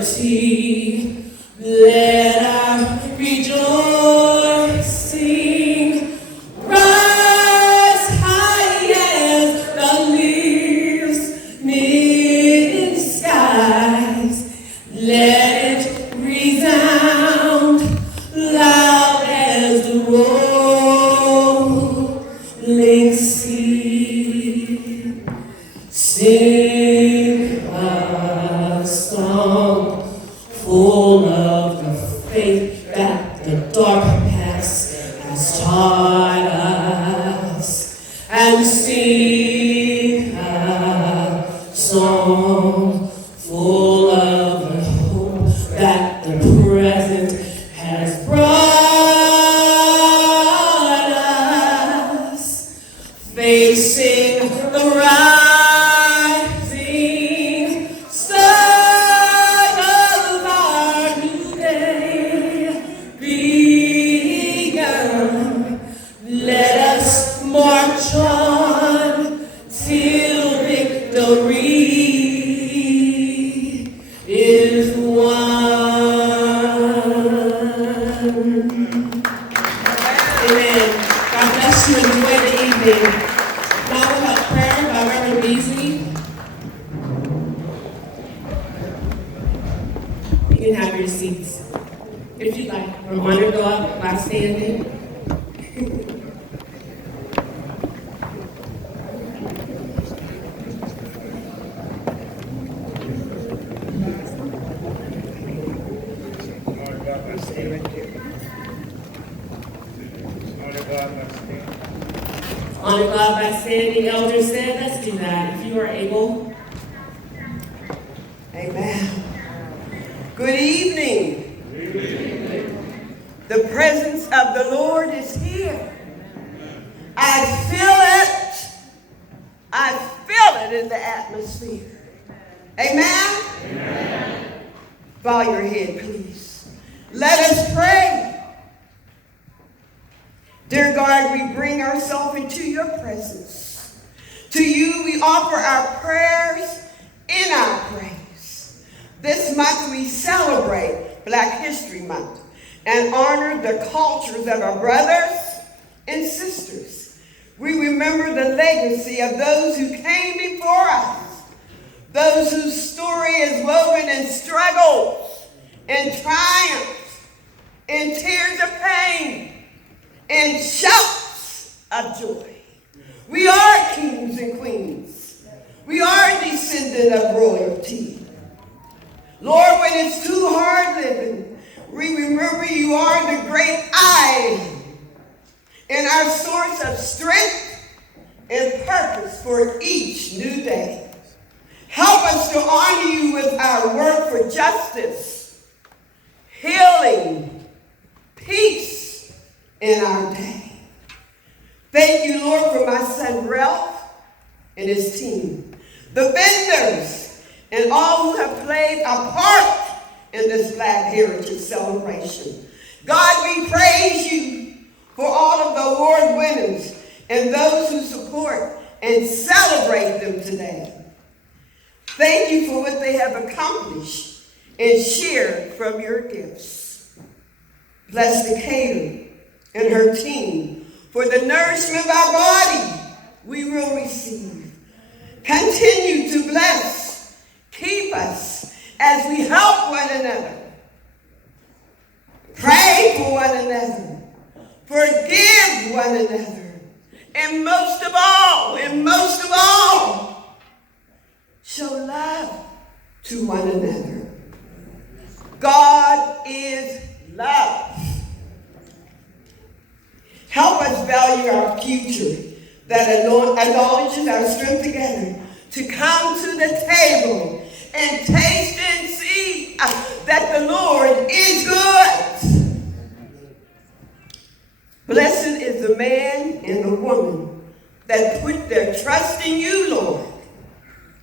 liberty. Let our rejoicing rise high as the leaves mid skies. Let it resound loud as the rolling sea. Sing a song full of the faith that the dark past has taught us, and sing a song full of the hope that the present has brought us, facing the rising sun of our new day begun. Let us march on till victory is won. Amen. God bless you. Enjoy the evening. Now we'll have prayer by Reverend Beasley. You can have your seats if you'd like. We're honored to go up by standing. Honor God by standing. Elders said, let's do that if you are able. Amen. Good evening. The presence of the Lord is here. I feel it. I feel it in the atmosphere. Amen? Amen. Bow your head, please. Let us pray. Dear God, we bring ourselves into your presence. To you we offer our prayers in our praise. This month we celebrate Black History Month and honor the cultures of our brothers and sisters. We remember the legacy of those who came before us, those whose story is woven in struggles and triumphs, in tears of pain, and shouts of joy. We are kings and queens. We are descendant of royalty. Lord, when it's too hard living, we remember you are the great I am, and our source of strength and purpose for each new day. Help us to honor you with our work for justice, healing, peace in our day. Thank you, Lord, for my son Ralph and his team, the vendors, and all who have played a part in this Black Heritage celebration. God, we praise you for all of the award winners and those who support and celebrate them today. Thank you for what they have accomplished and shared from your gifts. Bless the caterer and her team for the nourishment of our body we will receive. Continue to bless, keep us as we help one another, pray for one another, forgive one another, and most of all, show love to one another. God is love. Help us value our future that acknowledges our strength together to come to the table and taste and see that the Lord is good. Blessed is the man and the woman that put their trust in you, Lord.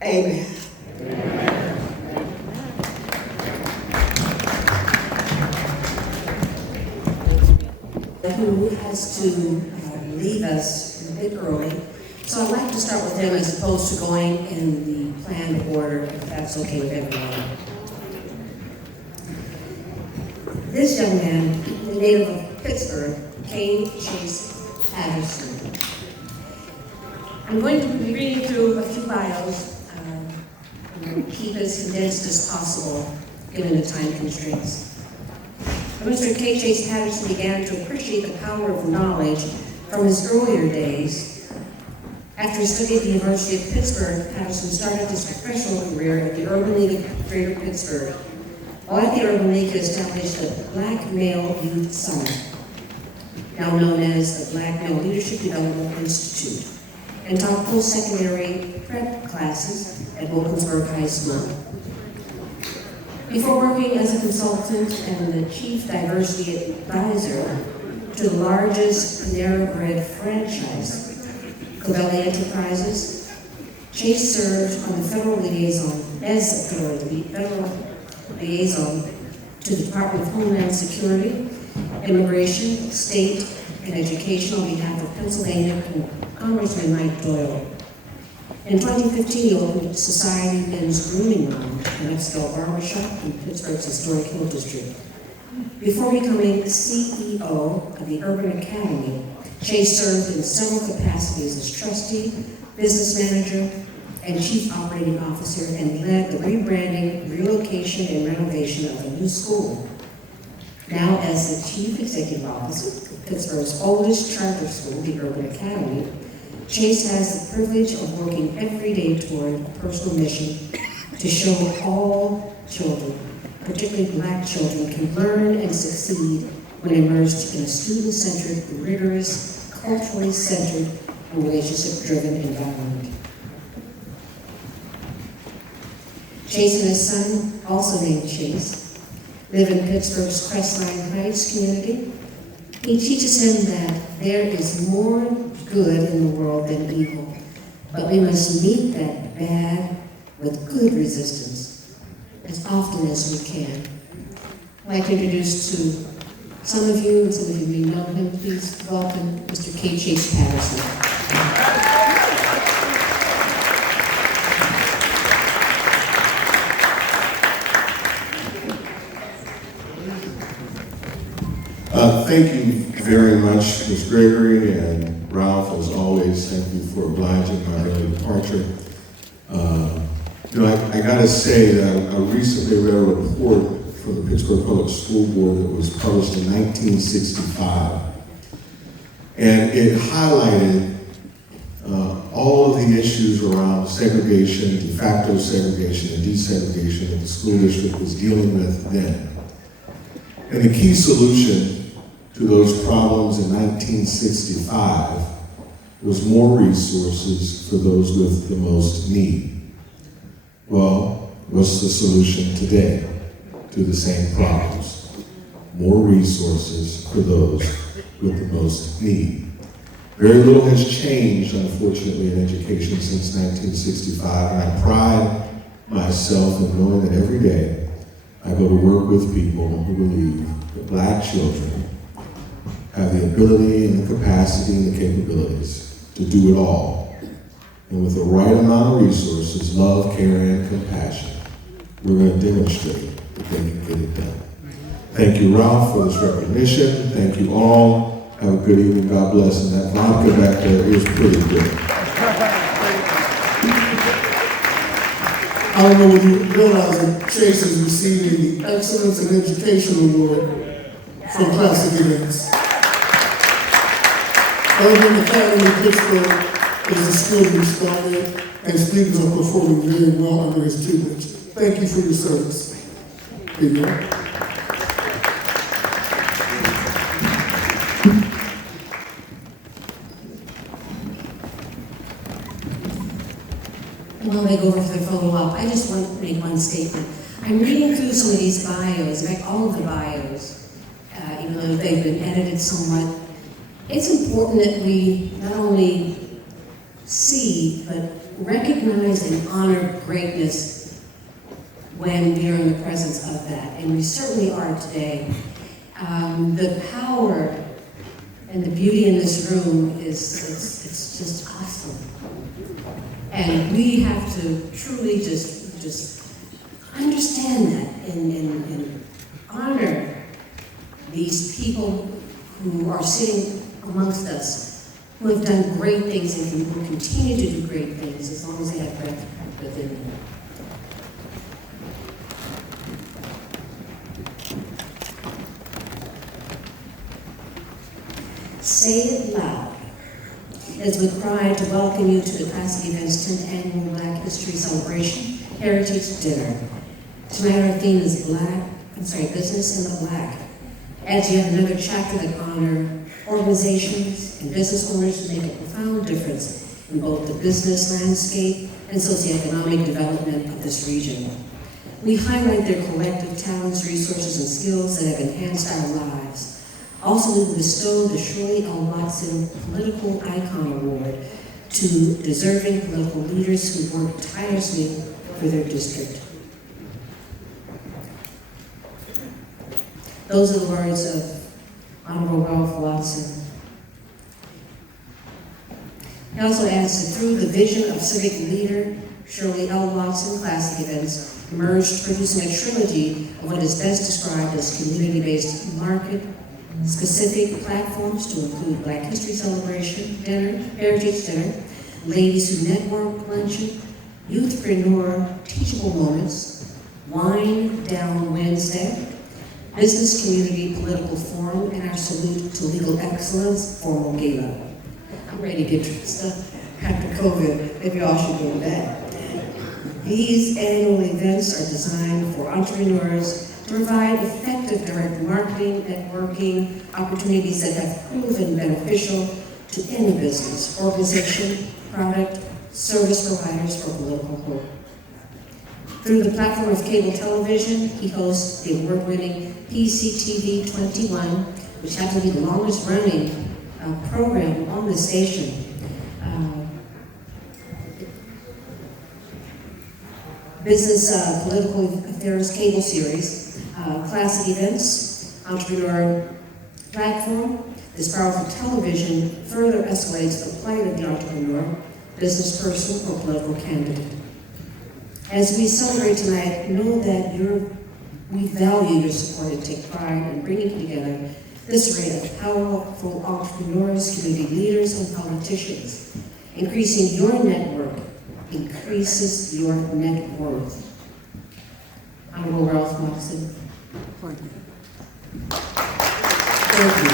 Amen. Amen. Who has to leave us a bit early. So I'd like to start with them as opposed to going in the planned order, if that's okay with everyone. this young man, the native of Pittsburgh, K. Chase Patterson. I'm going to be reading through a few bios, and keep as condensed as possible, given the time constraints. Mr. K. Chase Patterson began to appreciate the power of knowledge from his earlier days. After studying at the University of Pittsburgh, Patterson started his professional career at the Urban League of Greater Pittsburgh. While at the Urban League, he established the Black Male Youth Summit, now known as the Black Male Leadership Development Institute, and taught post-secondary prep classes at Wilkinsburg High School. Before working as a consultant and the chief diversity advisor to the largest Panera Bread franchise, Covelli Enterprises, Chase served on the federal liaison to the Department of Homeland Security, Immigration, State, and Education on behalf of Pennsylvania Congressman Mike Doyle. In 2015, he opened Society Men's Grooming Lounge, an upscale barbershop in Pittsburgh's historic Hill District. Before becoming CEO of the Urban Academy, Chase served in several capacities as trustee, business manager, and chief operating officer, and led the rebranding, relocation, and renovation of a new school. Now, as the chief executive officer of Pittsburgh's oldest charter school, the Urban Academy, Chase has the privilege of working every day toward a personal mission to show all children, particularly Black children, can learn and succeed when immersed in a student-centered, rigorous, culturally centered, and relationship-driven environment. Chase and his son, also named Chase, live in Pittsburgh's Crestline Heights community. He teaches him that there is more good in the world than evil, but we must meet that bad with good resistance as often as we can. I'd like to introduce to some of you, and some of you may know him, please welcome Mr. K. Chase Patterson. Thank you very much, Ms. Gregory, and Ralph, as always. Thank you for obliging my early departure. I gotta say that I recently read a report from the Pittsburgh Public School Board that was published in 1965, and it highlighted all of the issues around segregation, de facto segregation, and desegregation that the school district was dealing with then. And the key solution to those problems in 1965 was more resources for those with the most need. Well, what's the solution today to the same problems? More resources for those with the most need. Very little has changed, unfortunately, in education since 1965, and I pride myself in knowing that every day I go to work with people who believe that Black children have the ability and the capacity and the capabilities to do it all. And with the right amount of resources, love, care, and compassion, we're going to demonstrate that they can get it done. Thank you, Ralph, for this recognition. Thank you all. Have a good evening. God bless. And that vodka back there is pretty good. I don't know whether you realize that Chase is receiving the Excellence in Education Award from Classic Events. Urban Academy Pittsburgh is the school he started, and students are performing very well under his tutelage. Thank you for your service. Here you go. While they go over for their photo op, I just want to make one statement. I'm reading through some of these bios, in fact, all of the bios, even though they've been edited somewhat. It's important that we not only see, but recognize and honor greatness when we are in the presence of that, and we certainly are today. The power and the beauty in this room it's just awesome. And we have to truly just understand that and honor these people who are sitting amongst us, who have done great things and who will continue to do great things as long as they have breath within them. Say it loud as we cry to welcome you to the Classic Events 10th Annual Black History Celebration Heritage Dinner. Tonight our theme is business in the black. As yet another chapter that honor organizations and business owners who make a profound difference in both the business landscape and socioeconomic development of this region. We highlight their collective talents, resources, and skills that have enhanced our lives. Also, we bestowed the Shirley L. Watson Political Icon Award to deserving political leaders who work tirelessly for their district. Those are the words of Honorable Ralph Watson. He also adds that through the vision of civic leader Shirley L. Watson, Classic Events emerged, producing a trilogy of what is best described as community-based market-specific platforms to include Black History Celebration Dinner, Heritage Dinner, Ladies Who Network Luncheon, Youthpreneur Teachable Moments, Wine Down Wednesday, Business Community Political Forum, and our Salute to Legal Excellence Formal Gala. I'm ready to get dressed up after COVID. Maybe y'all should go to that. These annual events are designed for entrepreneurs to provide effective direct marketing, networking opportunities that have proven beneficial to any business, organization, product, service providers, or political group. Through the platform of cable television, he hosts the award-winning PCTV 21, which happens to be the longest running program on the station. Business Political Affairs cable series, Classic Events, Entrepreneur Platform. This powerful television further escalates the plight of the entrepreneur, business person, or political candidate. As we celebrate tonight, know that we value your support and take pride in bringing together this array of powerful entrepreneurs, community leaders, and politicians. Increasing your network increases your net worth. Honorable Ralph Watson. Thank you.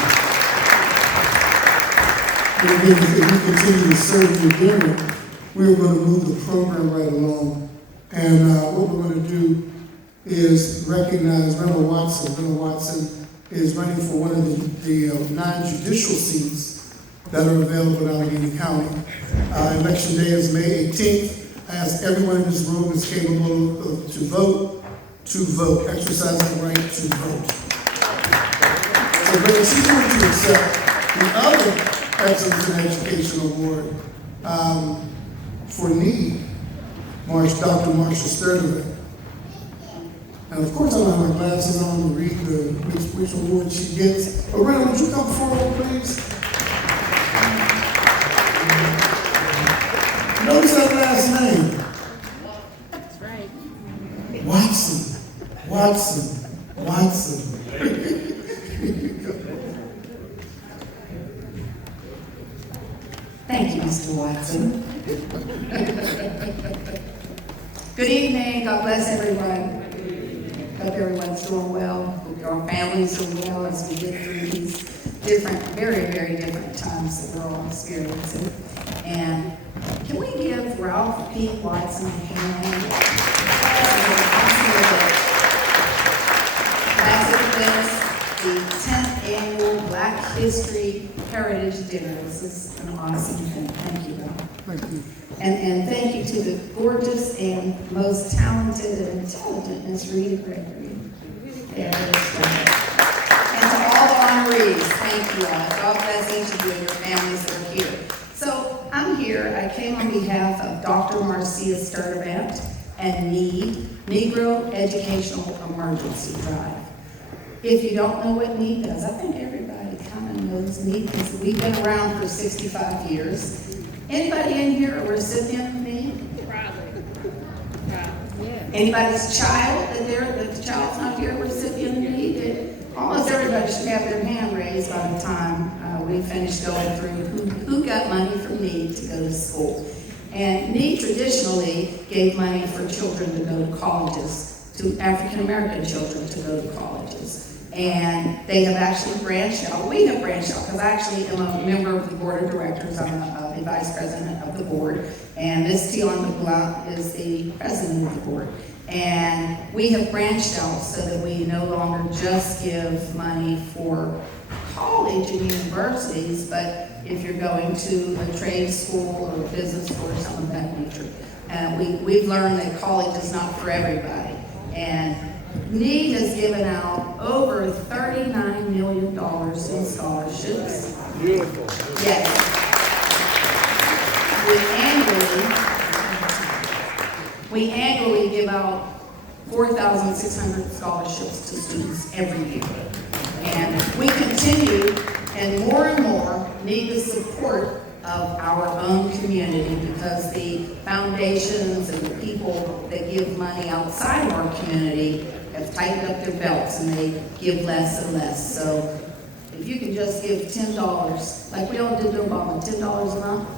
And again, if we continue to serve your dinner, we're going to move the program right along. And what we're going to do is recognize Reverend Watson. Reverend Watson is running for one of the 9 judicial seats that are available in Allegheny County. Election day is May 18th. I ask everyone in this room is capable to vote, exercising the right to vote. So, Brother, she's going to accept the other Excellence in Education Award for need, Dr. Marcia Sturdivant. And of course, I don't have my glasses on to read which award she gets. But Brenda, would you come forward, please? Notice that last name. That's right. Watson. Thank you, Mr. Watson. Good evening. God bless everyone. Hope everyone's doing well. Hope your families are well as we get through these different, very, very different times that we're all experiencing. And can we give Ralph P. Watson a hand? The 10th Annual Black History Heritage Dinner. This is an awesome thing. Thank you, Ralph. Thank you. And thank you to the gorgeous and most talented and intelligent Miss Rita Gregory. And to all the honorees, thank you all. God bless each of you and your families that are here. So I'm here. I came on behalf of Dr. Marcia Sturdivant and NEED, Negro Educational Emergency Drive. If you don't know what NEED does, I think everybody kind of knows NEED because we've been around for 65 years. Anybody in here a recipient of NEED? Probably. Yeah. Anybody's child, that the child's not here, a recipient of NEED? Almost everybody should have finished going through who got money from Need to go to school. And Need traditionally gave money for children to go to colleges, to African-American children to go to colleges. And they have actually branched out. We have branched out, because I actually am a member of the board of directors. I'm the vice president of the board. And Ms. Tion DeBlanc is the president of the board. And we have branched out so that we no longer just give money for college and universities, but if you're going to a trade school or a business school or something of that nature. We've learned that college is not for everybody. And Need has given out over $39 million in scholarships. Beautiful. Yes. We annually give out 4,600 scholarships to students every year. And we continue, and more need the support of our own community, because the foundations and the people that give money outside of our community have tightened up their belts and they give less and less. So if you can just give $10, like we all did to Obama, $10 a month,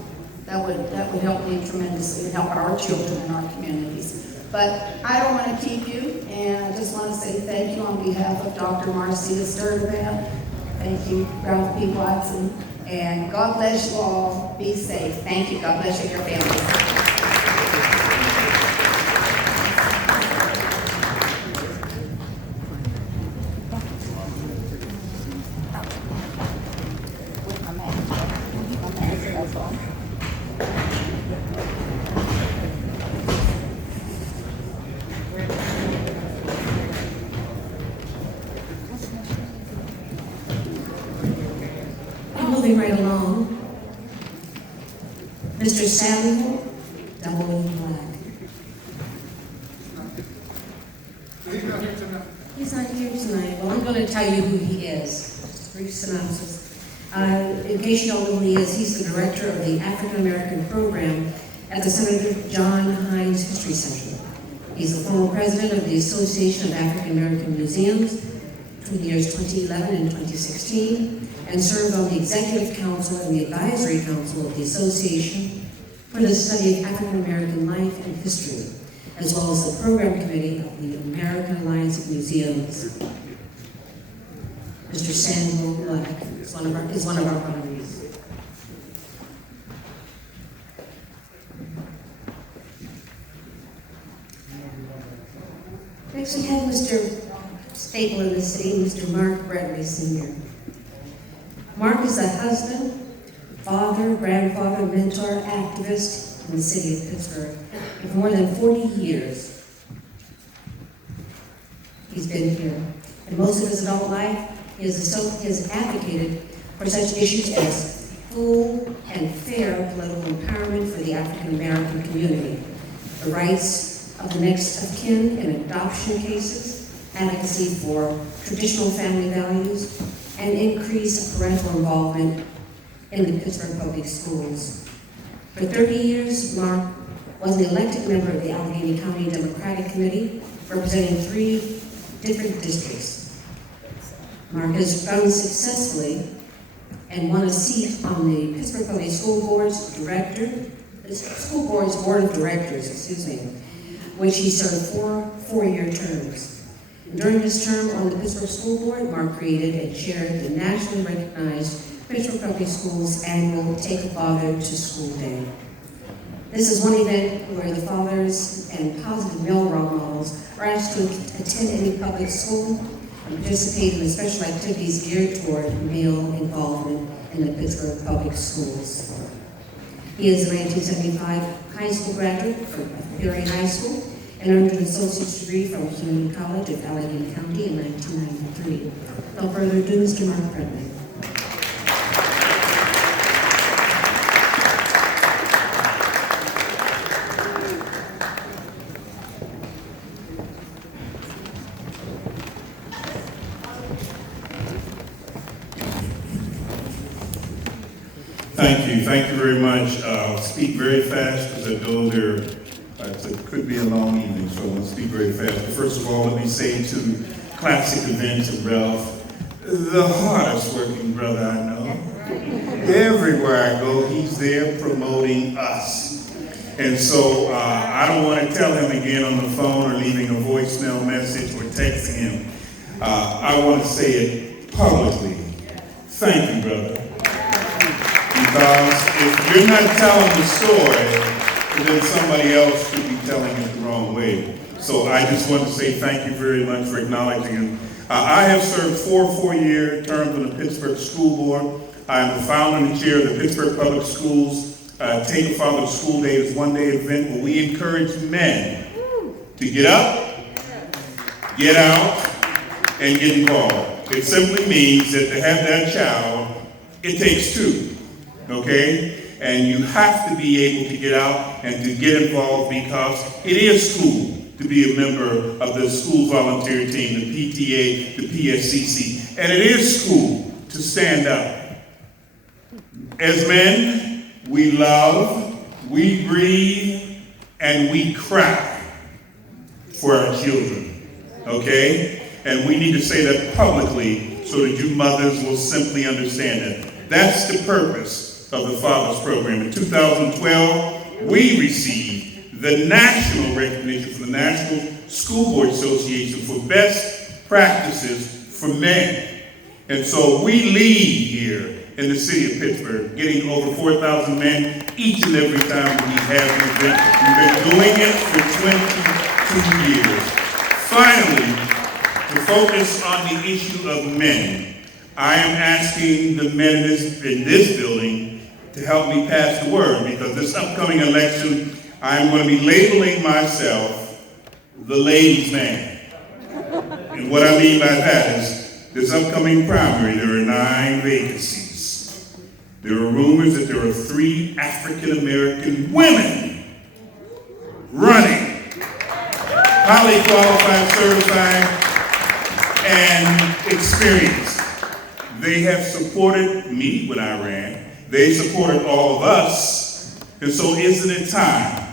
that would help me tremendously and help our children in our communities. But I don't want to keep you, and I just want to say thank you on behalf of Dr. Marcia Sturtevant. Thank you, Ralph P. Watson, and God bless you all. Be safe. Thank you. God bless you and your families. Moving right along, Mr. Samuel Doyle Black. He's not here tonight. Well, I'm going to tell you who he is. Just a brief synopsis. In case you don't know who he is, he's the director of the African American program at the Senator John Hines History Center. He's the former president of the Association of African American Museums between the years 2011 and 2016, and served on the Executive Council and the Advisory Council of the Association for the Study of African American Life and History, as well as the Program Committee of the American Alliance of Museums. Mr. Samuel Black is one of our honorees. Next we have Mr. Staple in the city, Mr. Mark Bradley Sr. Mark is a husband, father, grandfather, mentor, activist in the city of Pittsburgh. And for more than 40 years, he's been here. And most of his adult life, he has advocated for such issues as full and fair political empowerment for the African American community, the rights of the next of kin in adoption cases, advocacy for traditional family values, and increase parental involvement in the Pittsburgh Public Schools. For 30 years, Mark was an elected member of the Allegheny County Democratic Committee, representing 3 different districts. Mark has run successfully and won a seat on the Pittsburgh Public School Board's Board of Directors, which he served 4 4-year terms. During his term on the Pittsburgh School Board, Mark created and chaired the nationally recognized Pittsburgh Public Schools annual Take a Father to School Day. This is one event where the fathers and positive male role models are asked to attend any public school and participate in the special activities geared toward male involvement in the Pittsburgh Public Schools. He is a 1975 high school graduate from Perry High School and earned an associate's degree from Community College of Allegheny County in 1993. Without further ado, Mr. Mark Bradley. Thank you very much. I'll speak very fast because I know it could be a long evening, so I want to speak very fast. But first of all, let me say to Classic Events and Ralph, the hardest working brother I know. Everywhere I go, he's there promoting us. And so I don't want to tell him again on the phone or leaving a voicemail message or texting him. I want to say it publicly. Thank you, brother. Because if you're not telling the story, then somebody else could be telling it the wrong way. So I just want to say thank you very much for acknowledging him. I have served 4 four-year terms on the Pittsburgh School Board. I am the founder and chair of the Pittsburgh Public Schools Take a Father to School Day. Is one-day event where we encourage men to get up, get out, and get involved. It simply means that to have that child, it takes 2, okay? And you have to be able to get out and to get involved because it is cool to be a member of the school volunteer team, the PTA, the PSCC. And it is cool to stand up. As men, we love, we breathe, and we cry for our children, okay? And we need to say that publicly so that you mothers will simply understand that. That's the purpose of the Fathers Program. In 2012, we received the national recognition from the National School Board Association for best practices for men. And so we lead here in the city of Pittsburgh, getting over 4,000 men each and every time we have an event. We've been doing it for 22 years. Finally, to focus on the issue of men, I am asking the men in this building to help me pass the word, because this upcoming election, I'm going to be labeling myself the ladies' man. And what I mean by that is, this upcoming primary, there are 9 vacancies. There are rumors that there are 3 African-American women running, highly qualified, certified, and experienced. They have supported me when I ran. They supported all of us. And so isn't it time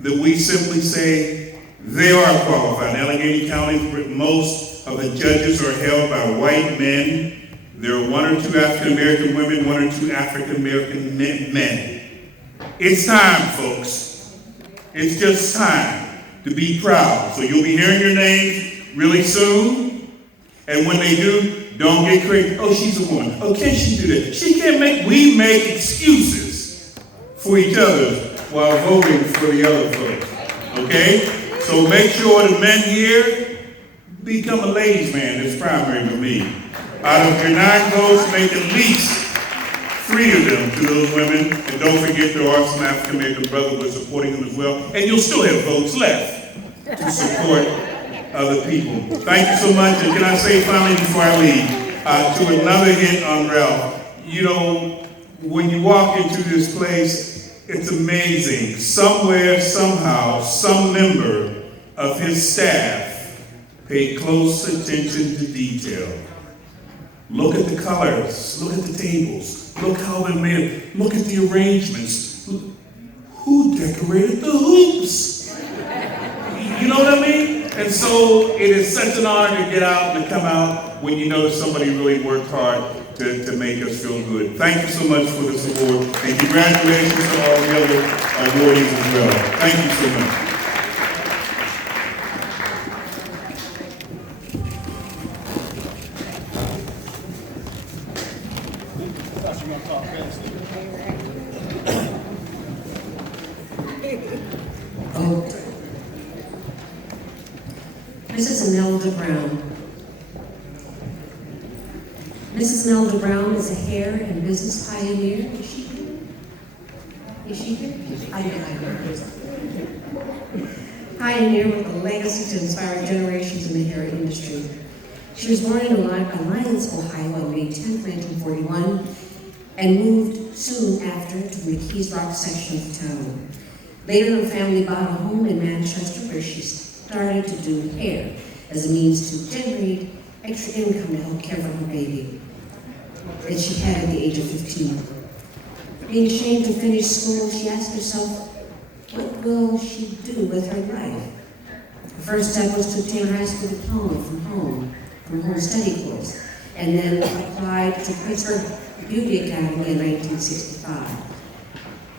that we simply say they are qualified? In Allegheny County, most of the judges are held by white men. There are 1 or 2 African-American women, 1 or 2 African-American men. It's time, folks. It's just time to be proud. So you'll be hearing your names really soon. And when they do, don't get crazy. Oh, she's a woman. Oh, can she do that? She can't make, we make excuses for each other while voting for the other folks. Okay? So make sure the men here become a ladies' man that's primary with me. Out of your 9 votes, make at least 3 of them to those women. And don't forget there are some African-American brothers who are supporting them as well. And you'll still have votes left to support other people. Thank you so much. And can I say finally before I leave, to another hit on Ralph, you know, when you walk into this place, it's amazing. Somewhere, somehow, some member of his staff paid close attention to detail. Look at the colors, look at the tables, look how they're made, look at the arrangements. Who decorated the hoops? You know what I mean? And so it is such an honor to get out and to come out when you know that somebody really worked hard to make us feel good. Thank you so much for this award, and congratulations to all the other awardees as well. Thank you so much. Mrs. Imelda Brown. Mrs. Imelda Brown is a hair and business pioneer. Is she here? Is she here? I know. Pioneer with a legacy to inspire generations in the hair industry. She was born in Alliance, Ohio on May 10, 1941, and moved soon after to the McKees Rock section of the town. Later, her family bought a home in Manchester where she started to do hair as a means to generate extra income to help care for her baby that she had at the age of 15. Being ashamed to finish school, she asked herself, what will she do with her life? The first step was to obtain a high school diploma from home study course, and then applied to Pittsburgh Beauty Academy in 1965.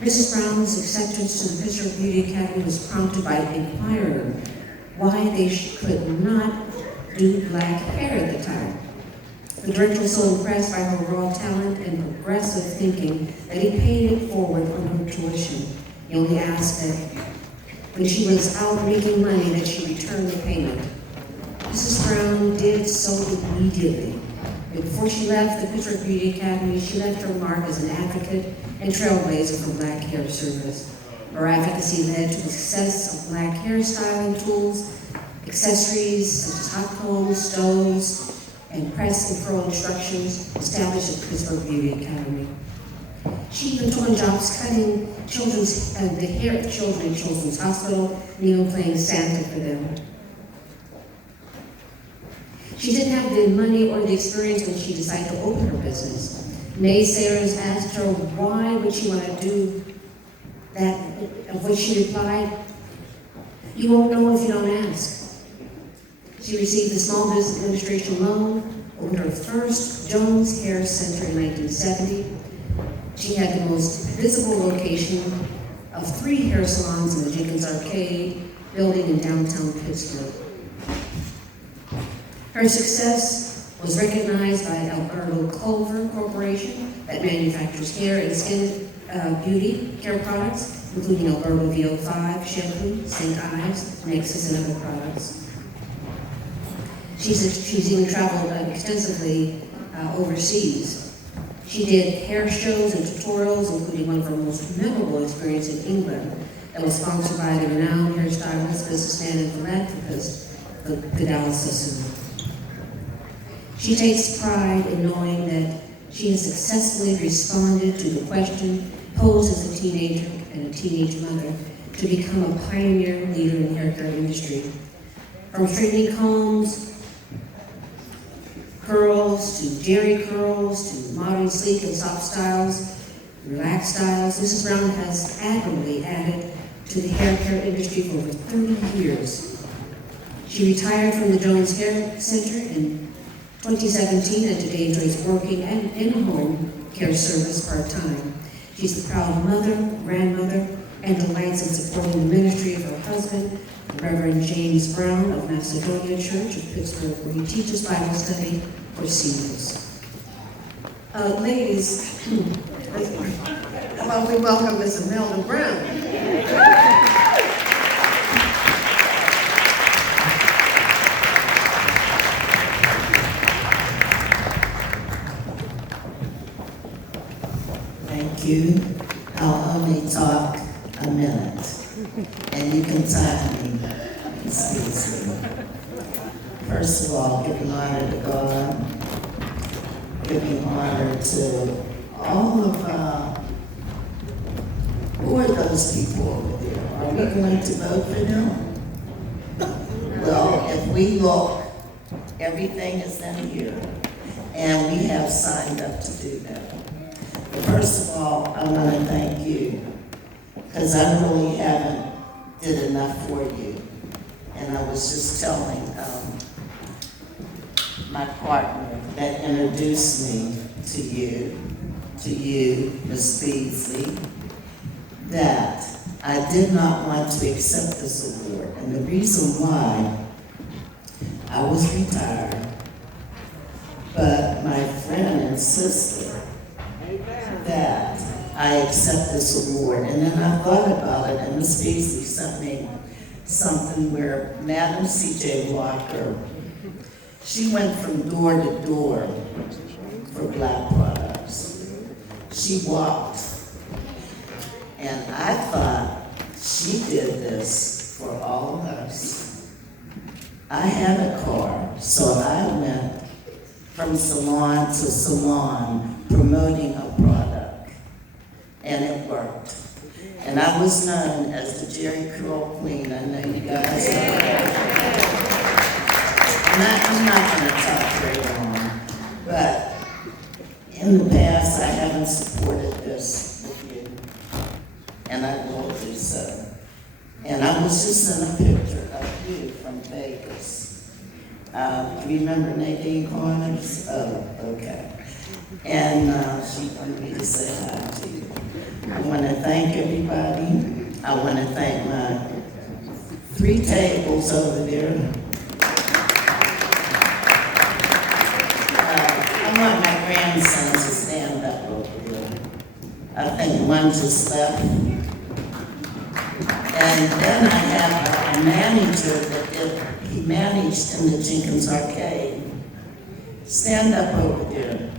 Mrs. Brown's acceptance to the Pittsburgh Beauty Academy was prompted by inquiring why they could not do black hair at the time. The director was so impressed by her raw talent and progressive thinking that he paid it forward on her tuition. He only asked that when she was out making money that she return the payment. Mrs. Brown did so immediately. Before she left the Pittsburgh Beauty Academy, she left her mark as an advocate and trailblazer for black hair service. Her advocacy led to the success of black hairstyling tools, accessories such as hot combs, stoves, and press and curl instructions established at Pittsburgh Beauty Academy. She even took on jobs cutting the hair of children in Children's Hospital, and even playing Santa for them. She didn't have the money or the experience when she decided to open her business. Naysayers asked her why would she want to do that, of which she replied, "You won't know if you don't ask." She received a small business administration loan, opened her first Jones Hair Center in 1970. She had the most visible location of 3 hair salons in the Jenkins Arcade building in downtown Pittsburgh. Her success was recognized by Alberto Culver Corporation that manufactures hair and skin beauty care products, including Alberto VO5 shampoo, St. Ives, Nexus, and other products. She's even traveled extensively overseas. She did hair shows and tutorials, including one of her most memorable experiences in England that was sponsored by the renowned hairstylist, businessman, and philanthropist, Vidal Sassoon. She takes pride in knowing that she has successfully responded to the question posed as a teenager and a teenage mother to become a pioneer leader in the hair care industry. From straightening combs, curls, to jerry curls, to modern sleek and soft styles, relaxed styles, Mrs. Brown has admirably added to the hair care industry for over 30 years. She retired from the Jones Hair Center in 2017 and today enjoys working and in-home care service part-time. She's the proud mother, grandmother, and delights in supporting the ministry of her husband, Reverend James Brown of Macedonia Church of Pittsburgh, where he teaches Bible study for seniors. Ladies, well, we welcome Miss Imelda Brown. Thank you. I'll only talk a minute, and you can time me. It's easy. First of all, giving honor to God, giving honor to all of, who are those people over there? Are we going to vote for them? Well, if we look, everything is in here, and we have signed up to do that. First of all, I want to thank you, because I really haven't did enough for you. And I was just telling my partner that introduced me to you, Ms. Beasley, that I did not want to accept this award. And the reason why, I was retired, but my friend insisted that I accept this award. And then I thought about it, and Ms. Beasley sent me something where Madam C.J. Walker, she went from door to door for black products. She walked. And I thought she did this for all of us. I had a car, so I went from salon to salon promoting a product, and it worked. And I was known as the Jerry Curl Queen. I know you guys know that. And I'm not going to talk very long, but in the past I haven't supported this with you, and I will do so. And I was just in a picture of you from Vegas, Do you remember Nadine Corners? Oh, okay. And she wanted me to say hi to you. I want to thank everybody. I want to thank my 3 tables over there. I want my grandson to stand up over there. I think one just left. And then I have a manager he managed in the Jenkins Arcade. Stand up over there.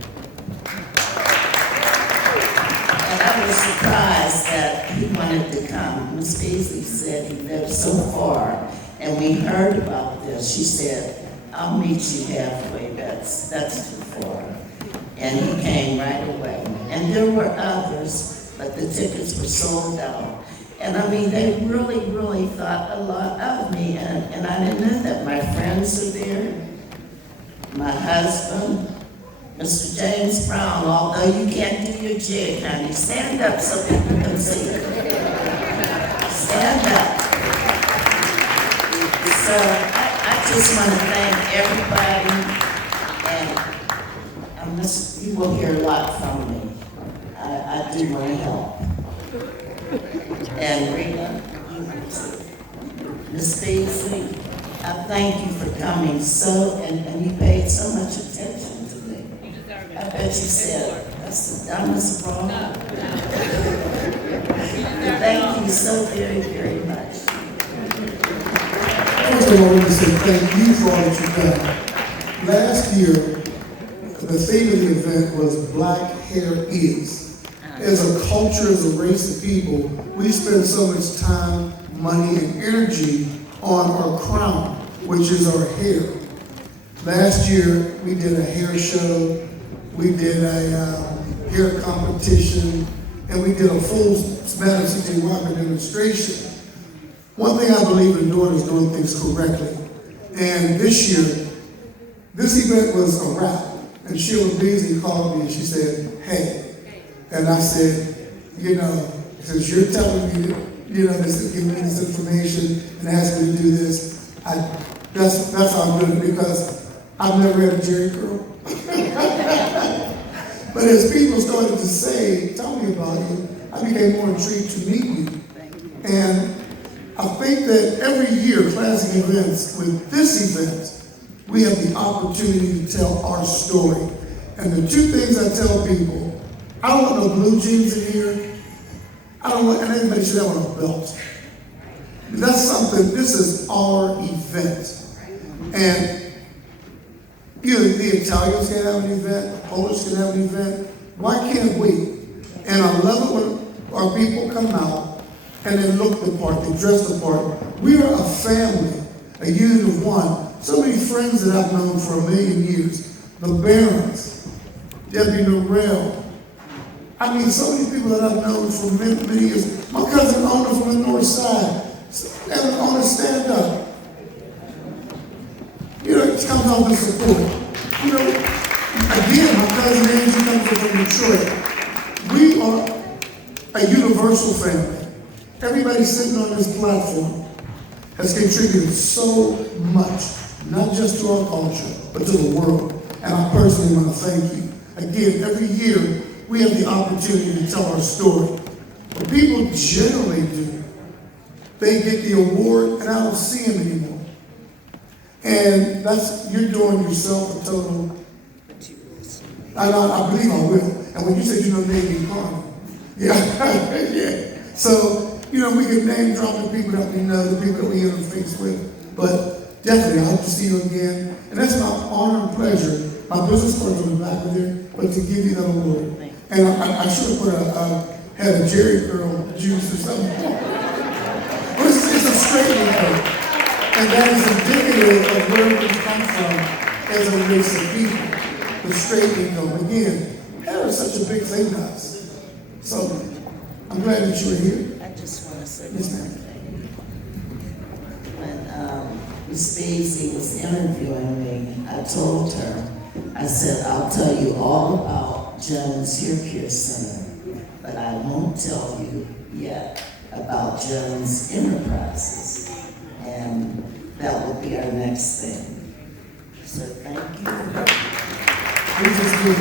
And I was surprised that he wanted to come. Miss Beasley said he lived so far, and we heard about this. She said, I'll meet you halfway, that's too far. And he came right away. And there were others, but the tickets were sold out. And I mean, they really, really thought a lot of me, and I didn't know that. My friends are there, my husband, Mr. James Brown, although you can't do your jig, honey, stand up so people can see you. Stand up. So I just want to thank everybody, and you will hear a lot from me. I do want to help. And Rita, Miss Beasley, I thank you for coming and you paid so much attention to me. I bet you said, that's the dumbest problem. Thank you so very, very much. First of all, I want to say thank you for all that you've done. Last year, the theme of the event was Black Hair Is. As a culture, as a race of people, we spend so much time, money, and energy on our crown, which is our hair. Last year, we did a hair show, we did a hair competition, and we did a full Madam C.J. Walker demonstration. One thing I believe in doing is doing things correctly. And this year, this event was a wrap. And Shirley Beasley called me and she said, hey. And I said, since you're telling me, this, giving me this information and asking me to do this, that's how I'm doing it, because I've never had a Jerry curl. But as people started to say, tell me about you, I became more intrigued to meet you. And I think that every year, classic events, with this event, we have the opportunity to tell our story. And the 2 things I tell people, I don't want no blue jeans in here. And anybody should have on a belt. That's something, this is our event. And the Italians can have an event, the Polish can have an event. Why can't we? And I love it when our people come out and they look the part, they dress the part. We are a family, a unit of one. So many friends that I've known for 1,000,000 years. The Barons, Debbie Norrell. I mean, so many people that I've known for many, many years. My cousin Ona from the north side. Ona, stand up. It comes out to support. Again, my cousin Angie comes from Detroit. We are a universal family. Everybody sitting on this platform has contributed so much, not just to our culture, but to the world. And I personally want to thank you. Again, every year, we have the opportunity to tell our story. What people generally do, they get the award and I don't see them anymore. And you're doing yourself a total, I believe I will. And when you said Nadine Corners, yeah. So, we can name drop the people that we know, the people that we interface with. But definitely, I hope to see you again. And that's my honor and pleasure. My business card on the back of there, but to give you that award. And I should have had a Jerry curl juice or something. But it's a straightening coat. And that is indicative of where we come from as a race of people. The straightening coat. Again, hair is such a big thing to us. So, I'm glad that you were here. I just want to say yes, one thing. When Ms. Beasley was interviewing me, I told her, I said, I'll tell you all about Jones Hair Care Center, but I won't tell you yet about Jones Enterprises. And that will be our next thing. So thank you. We just do it.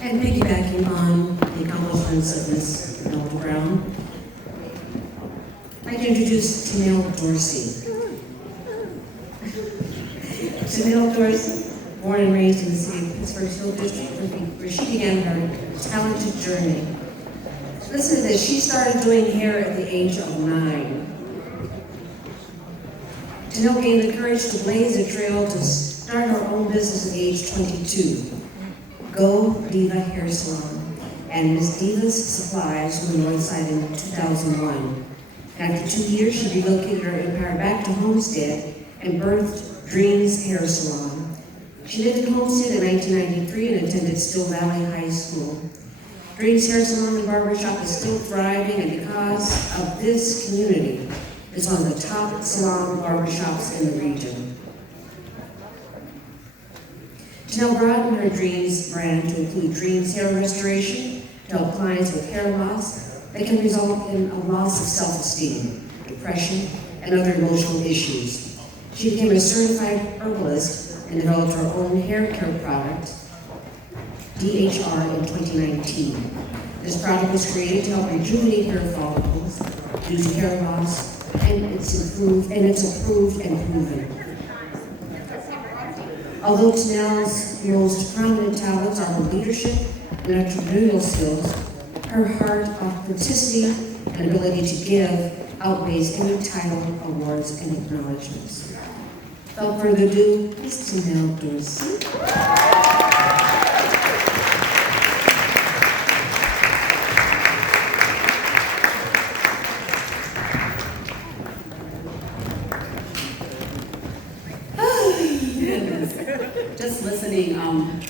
And piggybacking on the accomplishments of Ms. Melody Brown, I'd like to introduce Janelle Dorsey. Janelle Dorsey, born and raised in the city of Pittsburgh's Hill District, where she began her talented journey. Listen to this, she started doing hair at the age of 9. Janelle gained the courage to blaze a trail to start her own business at the age 22. Go Diva Hair Salon and Miss Diva's Supplies on the North Side in 2001. After 2 years, she relocated her empire back to Homestead and birthed Dreams Hair Salon. She lived in Homestead in 1993 and attended Still Valley High School. Dreams Hair Salon and Barbershop is still thriving, and because of this community, it's one of the top salon barbershops in the region. Janelle broadened her Dreams brand to include Dreams Hair Restoration to help clients with hair loss that can result in a loss of self-esteem, depression, and other emotional issues. She became a certified herbalist and developed her own hair care product, DHR, in 2019. This product was created to help rejuvenate hair follicles due to hair loss, and it's approved and proven. Although Janelle's most prominent talents are her leadership and entrepreneurial skills, her heart, authenticity, and ability to give outweighs any title, awards, and acknowledgments. Without further ado, Ms. Janelle Dorsey. Just listening,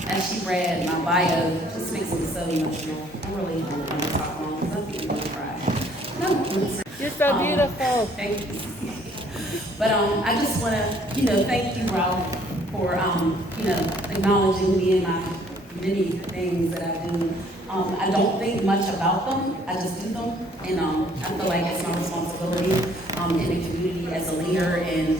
as she read my bio, just makes me so emotional. I really don't want to talk long because I think I'm going to cry. No, You're so beautiful. Thank you. But I just want to, thank you, Rob, for, acknowledging me and my many things that I do. I don't think much about them. I just do them. And I feel like it's my responsibility in the community as a leader and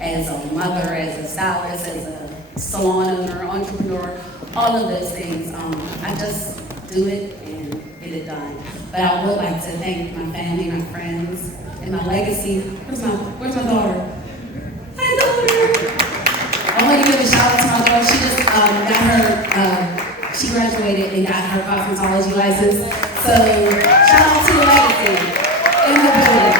as a mother, as a stylist, as a salon owner, entrepreneur, all of those things. I just do it and get it done. But I would like to thank my family, my friends, and my legacy. Where's my daughter? Hi, daughter! I want to give a shout out to my daughter. She just got her, she graduated and got her cosmetology license. So shout out to the legacy in the building.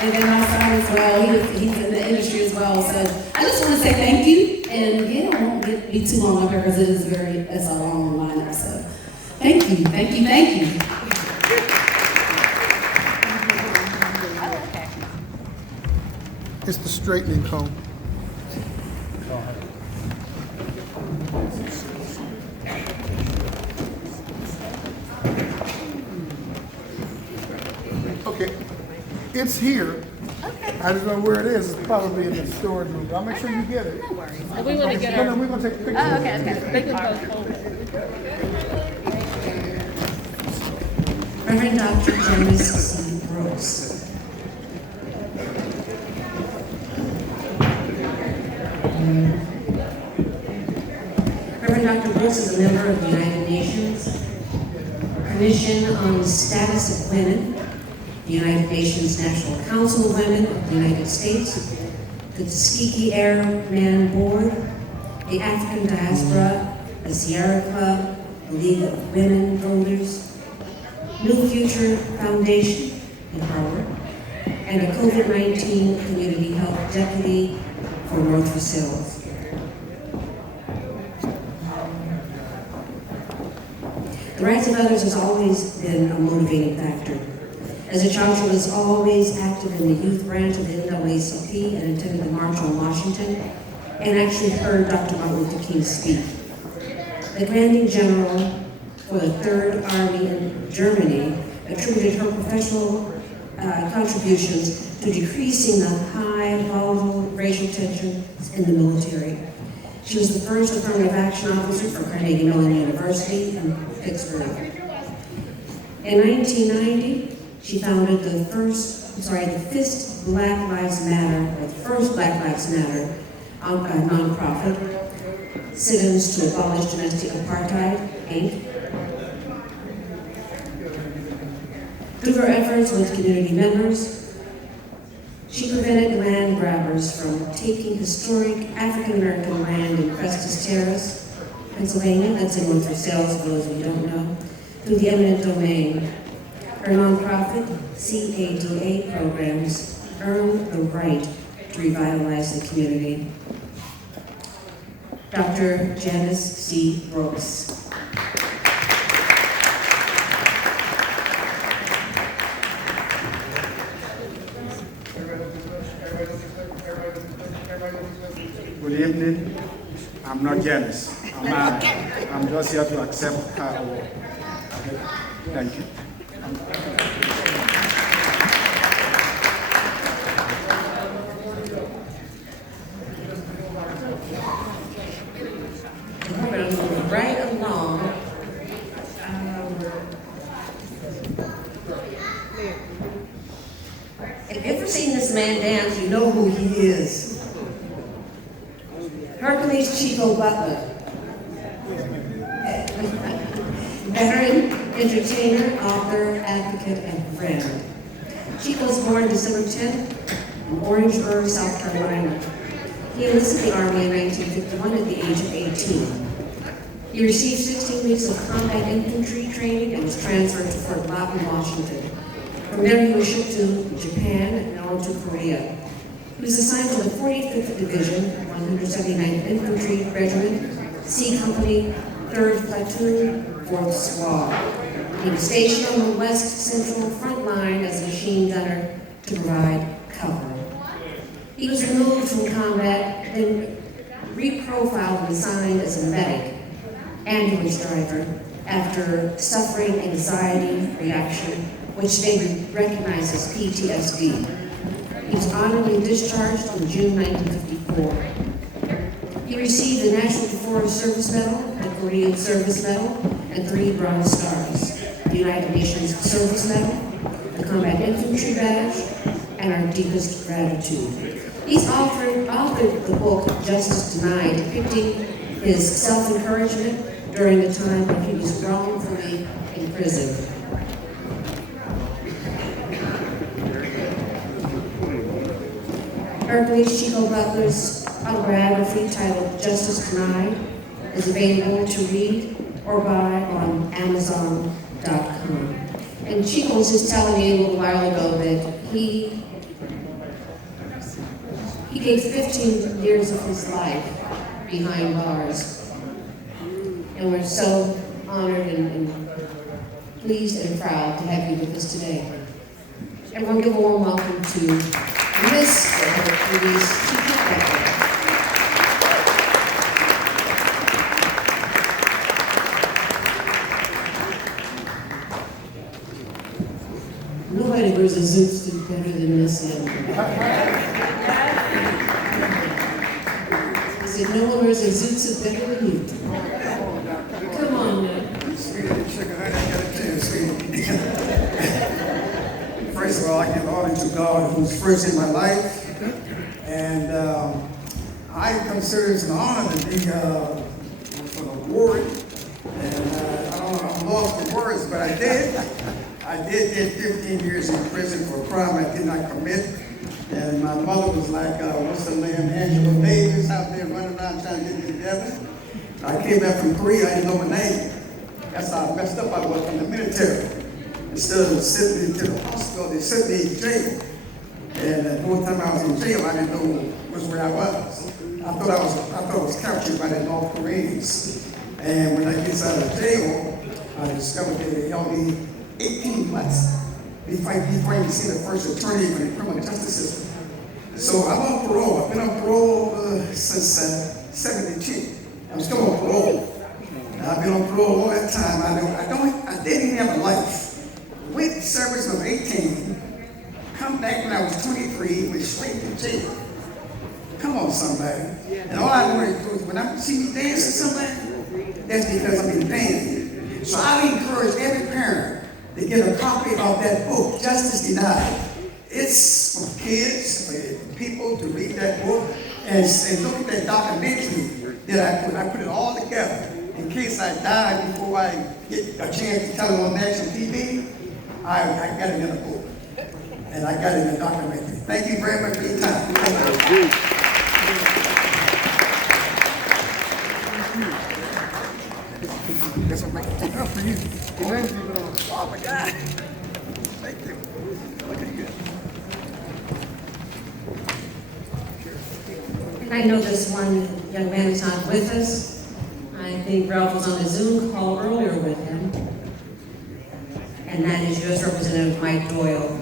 And then my son as well, he's in the industry as well. So I just want to say thank you. And yeah, I won't be too long up here because it's a long lineup. So thank you, thank you, thank you. It's the straightening comb. Okay, it's here. Okay. I just don't know where it is. It's probably in the storage room. I'll make sure you get it. No worries. We want to get No, we're going to take a picture. Oh, okay. They can both hold it. Reverend Dr. James C. Brooks. Reverend Dr. Brooks is a member of the United Nations Commission on the Status of Women, the United Nations National Council of Women of the United States, the Tuskegee Airman Board, the African Diaspora, the Sierra Club, the League of Women Voters, New Future Foundation in Harvard, and a COVID-19 Community Health Deputy for North Versailles. The rights of others has always been a motivating factor. As a child, she was always active in the youth branch of the NAACP and attended the March on Washington, and actually heard Dr. Martin Luther King speak. The commanding general for the 3rd Army in Germany attributed her professional contributions to decreasing the high, volatile racial tension in the military. She was the first affirmative action officer for Carnegie Mellon University in Pittsburgh. In 1990, she founded the first Black Lives Matter nonprofit, Sit-ins to Abolish Domestic Apartheid, Inc. Through her efforts with community members, she prevented land grabbers from taking historic African-American land in Crestes Terrace, Pennsylvania, that's in Winter Sales, for those of you who don't know, through the eminent domain. Her nonprofit, CADA programs, earn the right to revitalize the community. Dr. Janice C. Brooks. Good evening. I'm not Janice. I'm just here to accept her award. Okay. Thank you. We're going to move right along. If you've ever seen this man dance, you know who he is. Hercules Chico Butler. Veteran, entertainer, author, advocate, and friend. Chico was born December 10th in Orangeburg, South Carolina. He enlisted in the Army in 1951 at the age of 18. He received 16 weeks of combat infantry training and was transferred to Fort Lawton, Washington. From there, he was shipped to Japan and on to Korea. He was assigned to the 45th Division, 179th Infantry Regiment, C Company, 3rd Platoon, 4th Squad. He was stationed on the West Central Front Line as a machine gunner to provide cover. He was removed from combat, then reprofiled and assigned as a medic, ambulance driver, after suffering anxiety reaction, which they recognize as PTSD. He was honorably discharged in June 1954. He received the National Forest Service Medal, the Korean Service Medal, and 3 Bronze Stars, the United Nations Service Medal, the Combat Infantry Badge, and our deepest gratitude. He's authored the book Justice Denied, depicting his self-encouragement during the time when he was wrongfully imprisoned. Hercules Chico Butler's autobiography titled Justice Denied is available to read or buy on Amazon.com. And Chico was just telling me a little while ago that he gave 15 years of his life behind bars. And we're so honored and pleased and proud to have you with us today. Everyone give a warm welcome to Mr. Hercules Chico Butler. Nobody wears a zoot suit better than Miss Lynn. I said, no one wears a zoot suit better than you. Come on now. First of all, I give honor to God who's first in my life. And I consider it an honor to be for the award. And I don't know, I'm lost for words, but I did. I did get 15 years in prison for a crime I did not commit. And my mother was like, what's her name, Angela Davis, out there running around trying to get me together. I came back from Korea, I didn't know my name. That's how messed up I was in the military. Instead of sending me to the hospital, they sent me in jail. And the whole time I was in jail, I didn't know where I was. I thought I was captured by the North Koreans. And when I get out of jail, I discovered that they held me 18 months before I even see the first attorney in the criminal justice system. So I'm on parole. I've been on parole since 72. I'm still on parole. I've been on parole all that time. I didn't even have a life. With service of 18, come back when I was 23, went straight to jail. Come on, somebody. And all I worry is when I see me dancing somewhere, that's because I'm in pain. So I encourage every parent to get a copy of that book, Justice Denied. It's for kids, for people to read that book and look at that documentary that I put it all together. In case I die before I get a chance to tell it on national TV, I got it in a book. And I got it in a documentary. Thank you very much for your time. Thank you. This will make it up for you. Oh my God. Thank you. Okay, good. I know this one young man is not with us. I think Ralph was on a Zoom call earlier with him. And that is U.S. Representative Mike Doyle.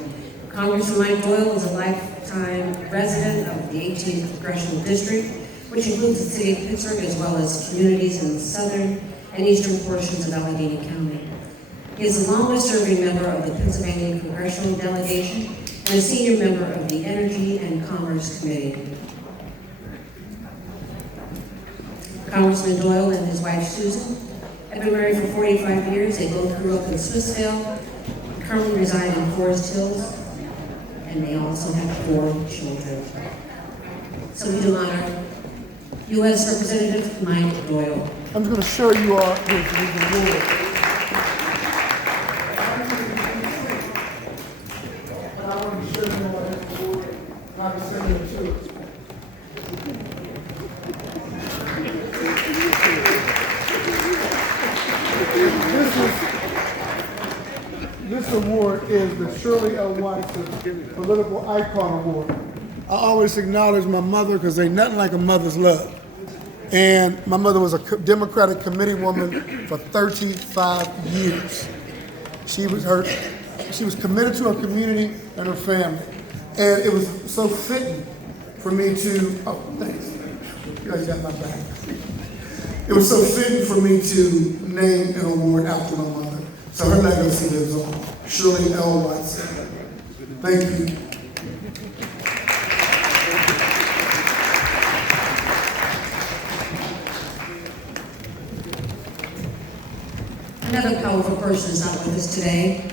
Congressman Mike Doyle is a lifetime resident of the 18th Congressional District, which includes the city of Pittsburgh as well as communities in the southern and eastern portions of Allegheny County. He is the longest-serving member of the Pennsylvania Congressional Delegation and a senior member of the Energy and Commerce Committee. Congressman Doyle and his wife Susan have been married for 45 years. They both grew up in Swissvale, currently reside in Forest Hills, and they also have 4 children. So we do honor U.S. Representative Mike Doyle. I'm just going to show you all his award. And I want to show you all his award, and I can send it to you. This award is the Shirley L. Watson Political Icon Award. I always acknowledge my mother because ain't nothing like a mother's love. And my mother was a Democratic committee woman for 35 years. She was committed to her community and her family. And it was so fitting for me to, oh, thanks. You guys got my back. It was so fitting for me to name an award after my mother. So her legacy lives on. Shirley L. Watson. Thank you. Another powerful person is not with us today.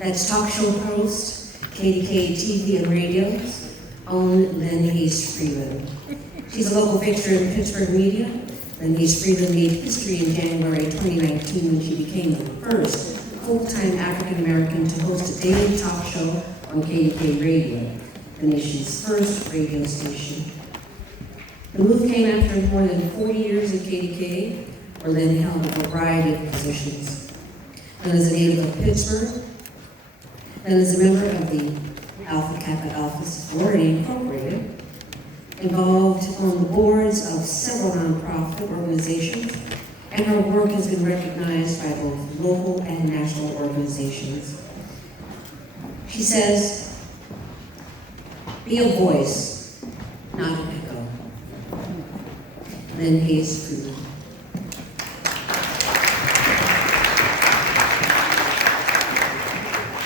That's talk show host, KDK TV and radio's own Lynn Freeman. She's a local fixture in Pittsburgh media. Lynn Freeman made history in January 2019 when she became the first full-time African-American to host a daily talk show on KDK Radio, the nation's first radio station. The move came after more than 40 years at KDK, where Lynn held a variety of positions. Lynn is a native of Pittsburgh, and is a member of the Alpha Kappa Alpha Sorority Incorporated, involved on the boards of several nonprofit organizations, and her work has been recognized by both local and national organizations. She says, be a voice, not an echo. Lynn Freeman.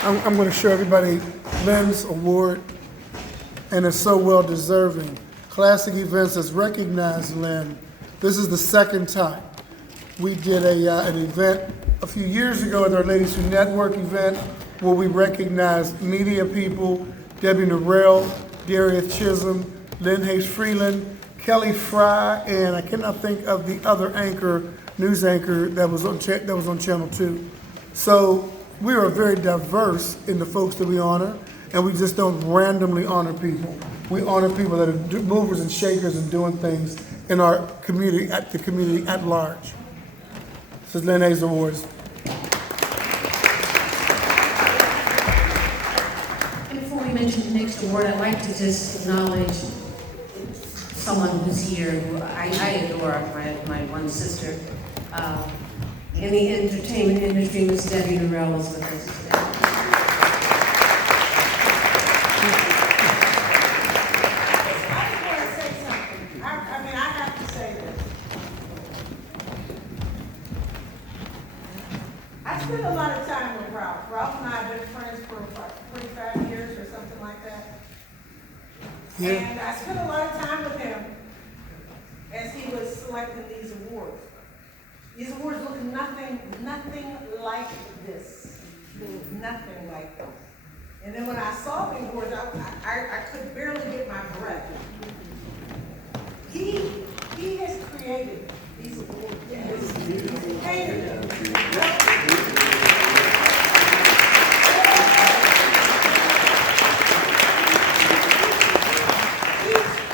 I'm going to show everybody Lynn's award, and it's so well deserving. Classic Events has recognized Lynn. This is the second time. We did an event a few years ago at our Ladies Who Network event where we recognized media people, Debbie Norrell, Darius Chisholm, Lynn Hayes Freeland, Kelly Fry, and I cannot think of the other anchor, news anchor that was on Channel 2. So we are very diverse in the folks that we honor, and we just don't randomly honor people. We honor people that are movers and shakers and doing things in our community, at the community at large. This is Lynn Hayes Awards. And before we mention the next award, I'd like to just acknowledge someone who's here who I adore, my one sister. In the entertainment industry, Miss Debbie Norrell is with us today. I have to say this. I spent a lot of time with Ralph. Ralph and I have been friends for 20 And I spent a lot of time with him as he was selecting these awards. These awards look nothing like this. Nothing like this. And then when I saw the awards, I could barely get my breath. He has created these awards. He's painted them.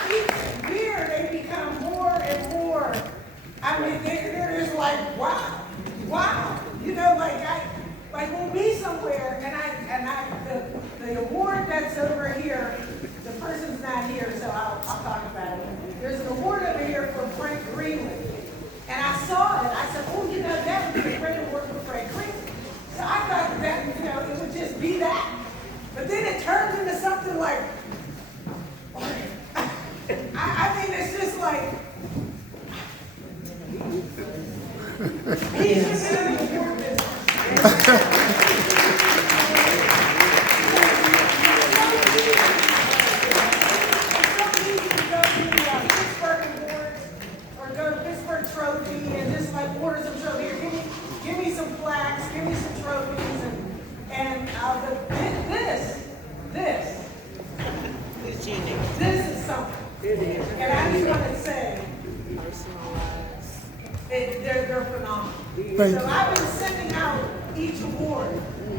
Each year they become more and more. I mean, they're just like, wow. You know, like we'll be somewhere, the award that's over here, the person's not here, so I'll talk about it. There's an award over here for Frank Greenwood. And I saw it, I said, oh, you know, that would be a great award for Frank Greenwood. So I thought that, you know, it would just be that. But then it turned into something like, I mean, it's just like, he's just in the award business. Trophy and just like orders of trophy. Give me some plaques, give me some trophies, and this is something. And I just want to say, they're phenomenal. So I've been sending out each award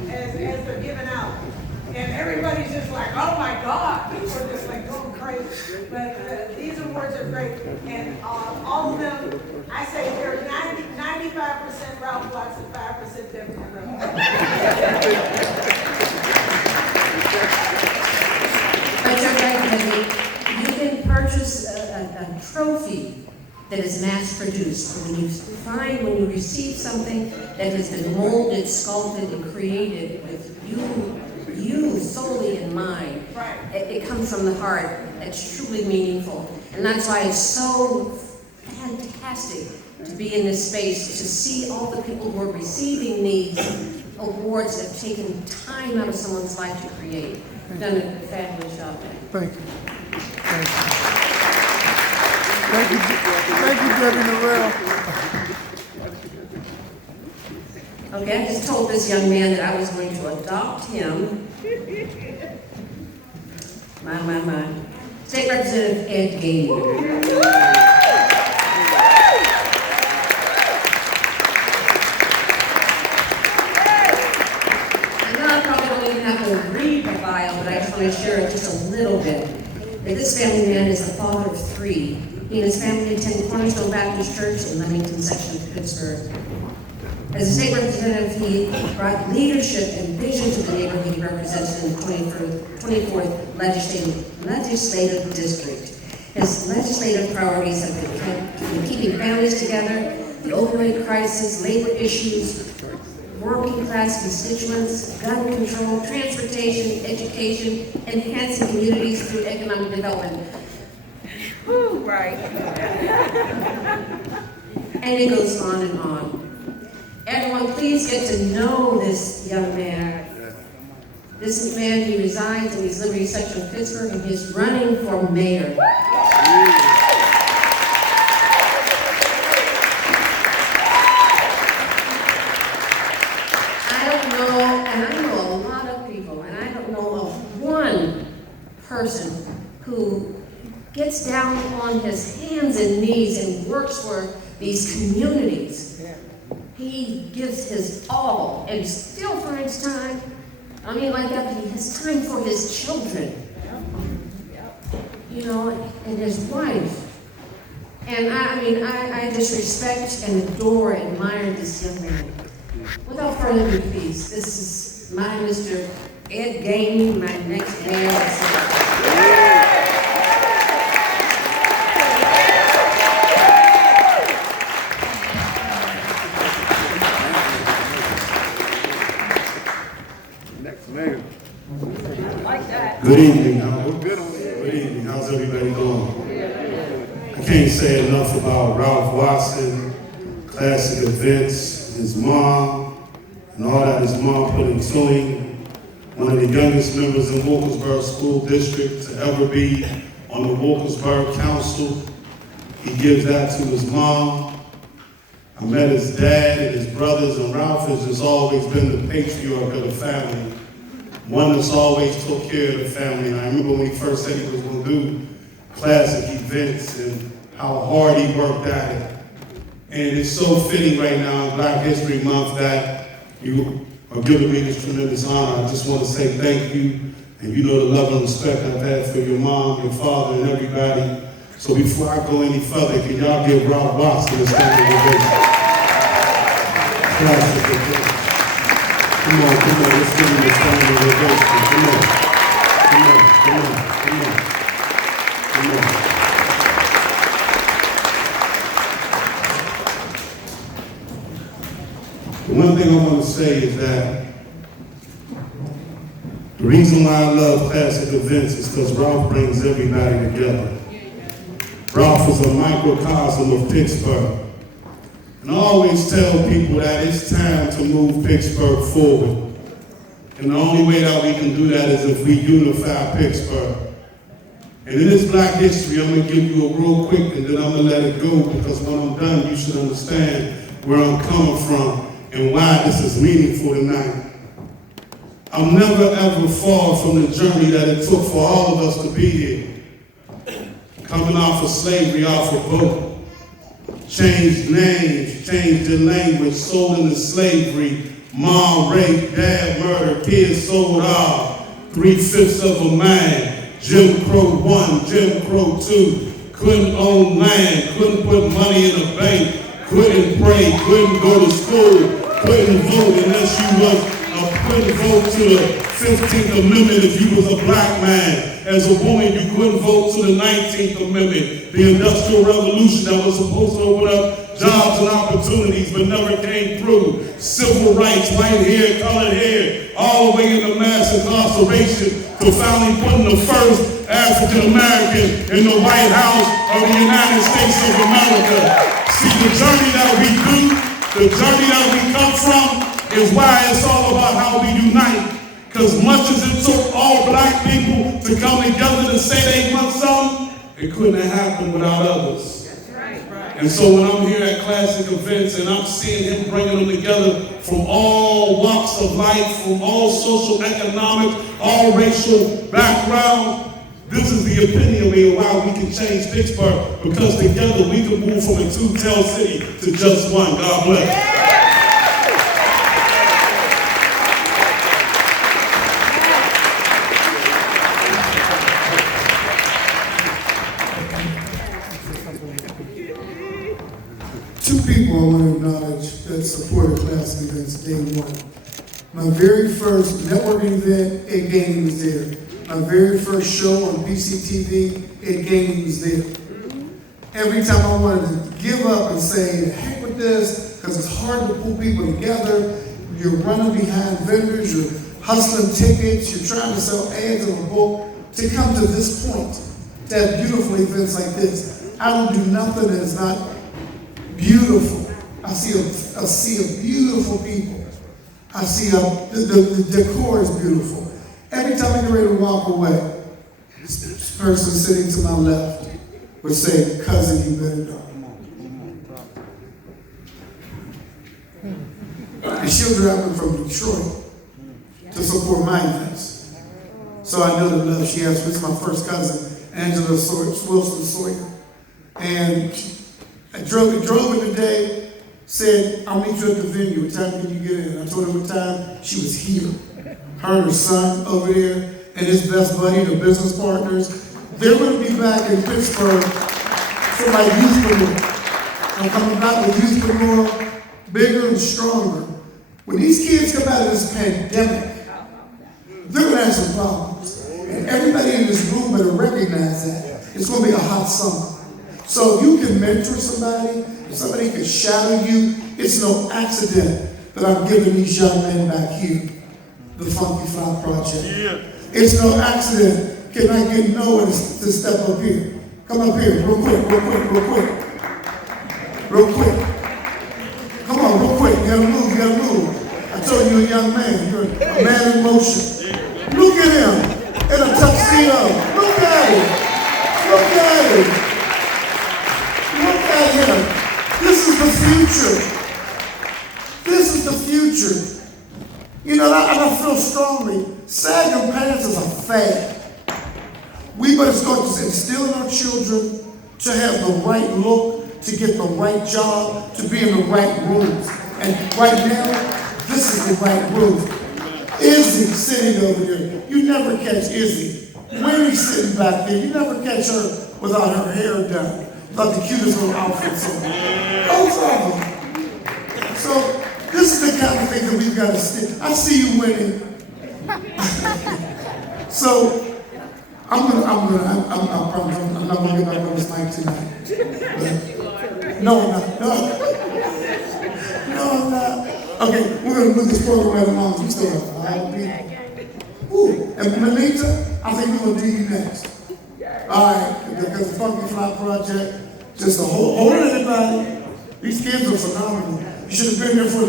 as they're given out. And everybody's just like, oh my God, people are just like going crazy. But these awards are great. And all of them, I say they're 95% Ralph Watson, 5% Debbie Monroe. But you're right, Debbie. You can purchase a trophy that is mass produced. When you receive something that has been molded, sculpted, and created with you solely in mind, right. It comes from the heart. It's truly meaningful. And that's why it's so fantastic to be in this space, to see all the people who are receiving these awards that have taken time out of someone's life to create. You've done a fabulous job. Thank you. Thank you, Debbie Norrell. Okay, I just told this young man that I was going to adopt him. My. State Representative Ed Gainey. I know I probably don't even have to read the bio, but I just want to share it just a little bit. That this family man is the father of 3. He and his family attend Cornerstone Baptist Church in Leamington section of Pittsburgh. As a state representative, he brought leadership and vision to the neighborhood he represents in the 24th legislative district. His legislative priorities have been keeping families together, the opioid crisis, labor issues, working class constituents, gun control, transportation, education, enhancing communities through economic development. Whew, right. And it goes on and on. Everyone, please get to know this young man. This man, he resides in the East Liberty section of Pittsburgh, and he's running for mayor. I don't know, and I know a lot of people, and I don't know of one person who gets down on his hands and knees and works for these communities. He gives his all and still finds time. I mean, like that, he has time for his children, you know, and his wife. And I just respect and adore and admire this young man. Without further ado, please, this is my Mr. Ed Gainey, my next mayor. Good evening. Good evening. How's everybody doing? I can't say enough about Ralph Watson, classic events, his mom, and all that his mom put into him. One of the youngest members in Wilkesboro School District to ever be on the Wilkinsburg Council. He gives that to his mom. I met his dad and his brothers, and Ralph has just always been the patriarch of the family. One that's always took care of the family. And I remember when he first said he was going to do classic events and how hard he worked at it. And it's so fitting right now in Black History Month that you are giving me this tremendous honor. I just want to say thank you. And you know the love and respect I've had for your mom, your father, and everybody. So before I go any further, can y'all give Ralph Watson a standing ovation? Come on, let's give him a standing ovation. Come on. The one thing I want to say is that the reason why I love classic events is because Ralph brings everybody together. Ralph is a microcosm of Pittsburgh. And I always tell people that it's time to move Pittsburgh forward. And the only way that we can do that is if we unify Pittsburgh. And in this Black history, I'm going to give you a real quick and then I'm going to let it go, because when I'm done, you should understand where I'm coming from and why this is meaningful tonight. I'm never ever far from the journey that it took for all of us to be here. Coming off of slavery, off a boat, changed names, changed their language, sold into slavery, mom raped, dad murdered, kids sold off, 3/5 of a man, Jim Crow 1, Jim Crow 2, couldn't own land, couldn't put money in a bank, couldn't pray, couldn't go to school, couldn't vote unless you was couldn't vote to the 15th Amendment if you was a black man. As a woman, you couldn't vote to the 19th Amendment, the Industrial Revolution that was supposed to open up jobs and opportunities but never came through. Civil rights, white hair, colored hair, all the way into mass incarceration to finally putting the first African American in the White House of the United States of America. See, the journey that we do, the journey that we come from, is why it's all about how we unite. Because much as it took all black people to come together to say they want something, it couldn't have happened without others. And so when I'm here at classic events and I'm seeing him bringing them together from all walks of life, from all social, economic, all racial backgrounds, this is the epitome of why we can change Pittsburgh, because together we can move from a two-tail city to just one. God bless. Two people I want to acknowledge that supported classic events day one. My very first networking event, Ed Gaming was there. My very first show on PCTV, Ed Gaming was there. Every time I wanted to give up and say, heck with this, because it's hard to pull people together, you're running behind vendors, you're hustling tickets, you're trying to sell ads in a book, to come to this point, to have beautiful events like this. I don't do nothing that is not beautiful. I see a sea of beautiful people. I see the decor is beautiful. Every time I get ready to walk away, this person sitting to my left would say, cousin, you better go. And she'll drive me from Detroit to support my events. So I know the love she has. This is my first cousin, Angela Wilson Sawyer. And I drove in today, said, I'll meet you at the venue. What time can you get in? I told her what time. She was here. Her and her son over there, and his best buddy, the business partners. They're going to be back in Pittsburgh for my youthpreneur. I'm coming back with youthpreneur, bigger and stronger. When these kids come out of this pandemic, they're going to have some problems. And everybody in this room better recognize that. It's going to be a hot summer. So if you can mentor somebody, if somebody can shadow you, it's no accident that I'm giving these young men back here the Funky Fly Project. Yeah. It's no accident. Can I get Noah to step up here? Come up here, real quick. Come on, real quick. You gotta move. I told you, you're a young man. You're a man in motion. Look at him in a tuxedo. Look at him. but it's going to instill in our children to have the right look, to get the right job, to be in the right rooms. And right now, this is the right room. Izzy sitting over there. You never catch Izzy. Winnie's sitting back there. You never catch her without her hair done, without the cutest little outfits on. No problem. So this is the kind of thing that we've got to stick. I see you winning. So I promise I'm not gonna get back on this mic tonight. No, I'm not. No, I'm not. Okay, we're gonna move this program right along. We still have 5 people. Ooh, and Melita, I think we're gonna do you next. All right, because the Funky Fly Project, just a whole everybody. These kids are phenomenal. You should have been there for the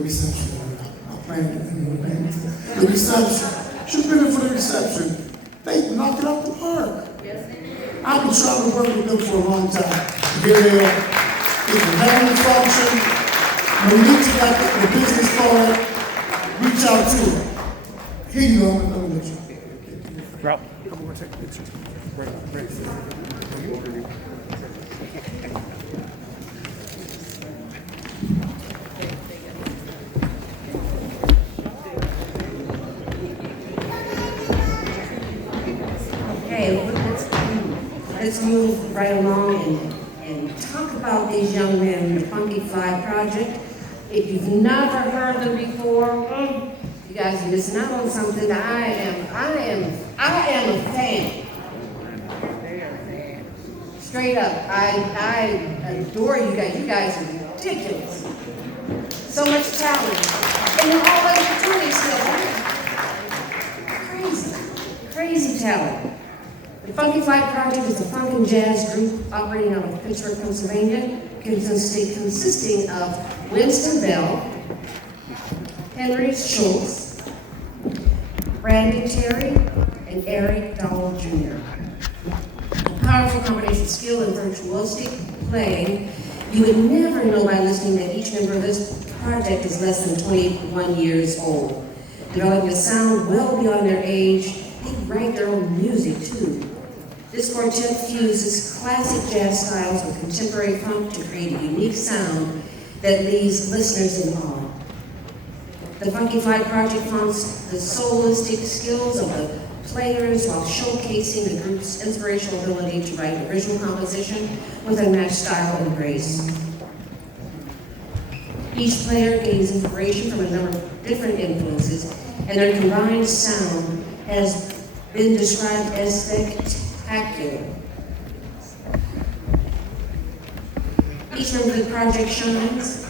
reception. The reception. Should have been there for the reception. They knocked it out the park. I've been trying to work with them for a long time. Here they are. It's a family function. When you got the business card, reach out to her. Here you go. I'm gonna let you. Rob. Okay, let's move right along and talk about these young men, the Funky Fly Project. If you've never heard them before, you guys are missing out on something. I am a fan. Straight up, I adore you guys. You guys are ridiculous. So much talent. And you're all over 20 still. Crazy talent. The Funky Fly Project is a funk and jazz group operating out of Pittsburgh, Pennsylvania, consisting of Winston Bell, Henry Schultz, Brandon Terry, and Eric Doyle Jr. A powerful combination of skill and virtuosic playing. You would never know by listening that each member of this project is less than 21 years old. Developing a sound well beyond their age, they write their own music too. This quartet fuses classic jazz styles with contemporary funk to create a unique sound that leaves listeners in awe. The Funky Fly Project funds the solistic skills of the players while showcasing the group's inspirational ability to write original composition with unmatched style and grace. Each player gains inspiration from a number of different influences, and their combined sound has been described as spectacular. Each member of the project shines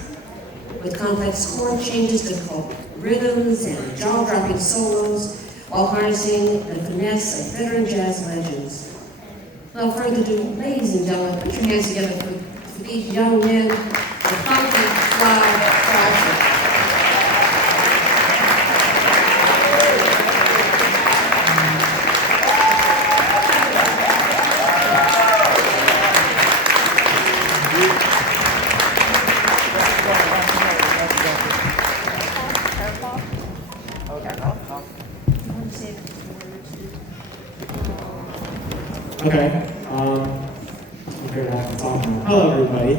with complex chord changes, difficult rhythms, and jaw-dropping solos, while harnessing the finesse of veteran jazz legends. Without further ado, ladies and gentlemen, put your hands together for these young men, the Funky Fly Project. Okay, I'm gonna have to talk now. Hello, everybody.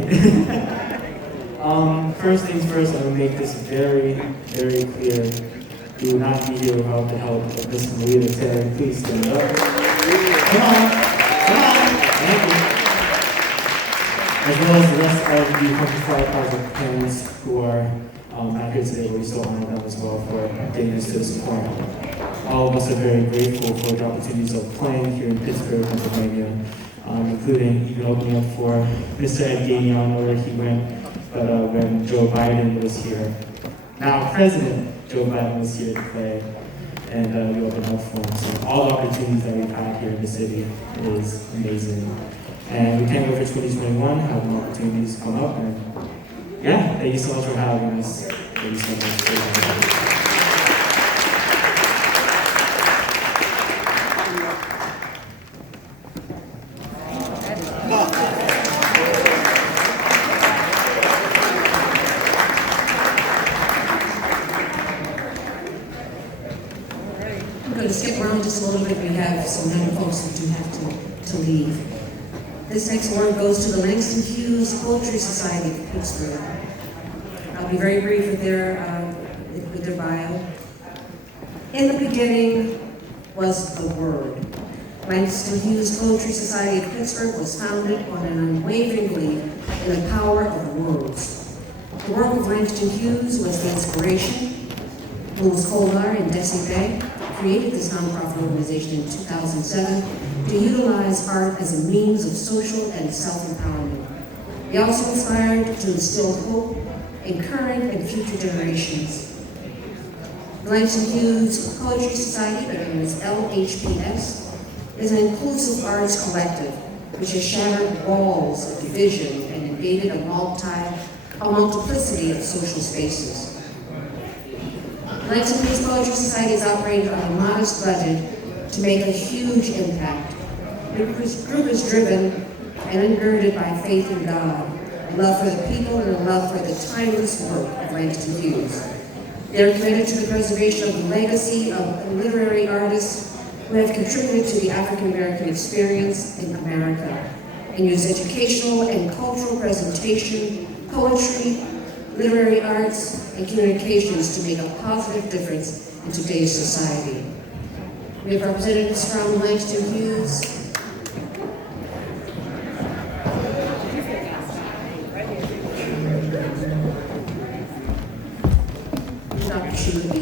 First things first, I'm gonna make this very, very clear. We would not be here without the help of Miss Melita Terry. Please stand up. Come on, thank you. As well as the rest of the Funky Fly Project parents who are not here today, but we still honor them as well for getting us to this point. All of us are very grateful for the opportunities of playing here in Pittsburgh, Pennsylvania, including even opening up for Mr. Ed Gainey. I don't know where he went, but when Joe Biden was here, now President Joe Biden was here to play, and we opened up for him. So all the opportunities that we've had here in the city is amazing. And we can't wait for 2021, have more opportunities come up, and yeah, thank you so much for having us. Thank you so much for having us. going to skip around just a little bit. We have some young folks that do have to leave. This next award goes to the Langston Hughes Poultry Society of Pittsburgh. I'll be very brief with their bio. In the beginning was the Word. Langston Hughes Poultry Society of Pittsburgh was founded on an unwavering belief in the power of words. The work of Langston Hughes was the inspiration. Louis Collar and Desi Bay created this nonprofit organization in 2007 to utilize art as a means of social and self-empowerment. They also inspired to instill hope in current and future generations. The Langston Hughes Poetry Society, better known as LHPS, is an inclusive arts collective which has shattered walls of division and invaded a multiplicity of social spaces. Langston Hughes Poetry Society is operated on a modest budget to make a huge impact. The group is driven and ungirded by faith in God, a love for the people, and a love for the timeless work of Langston Hughes. They are committed to the preservation of the legacy of literary artists who have contributed to the African American experience in America and use educational and cultural presentation, poetry, literary arts, and communications to make a positive difference in today's society. We have representatives from Langston Hughes. Dr. Shirley.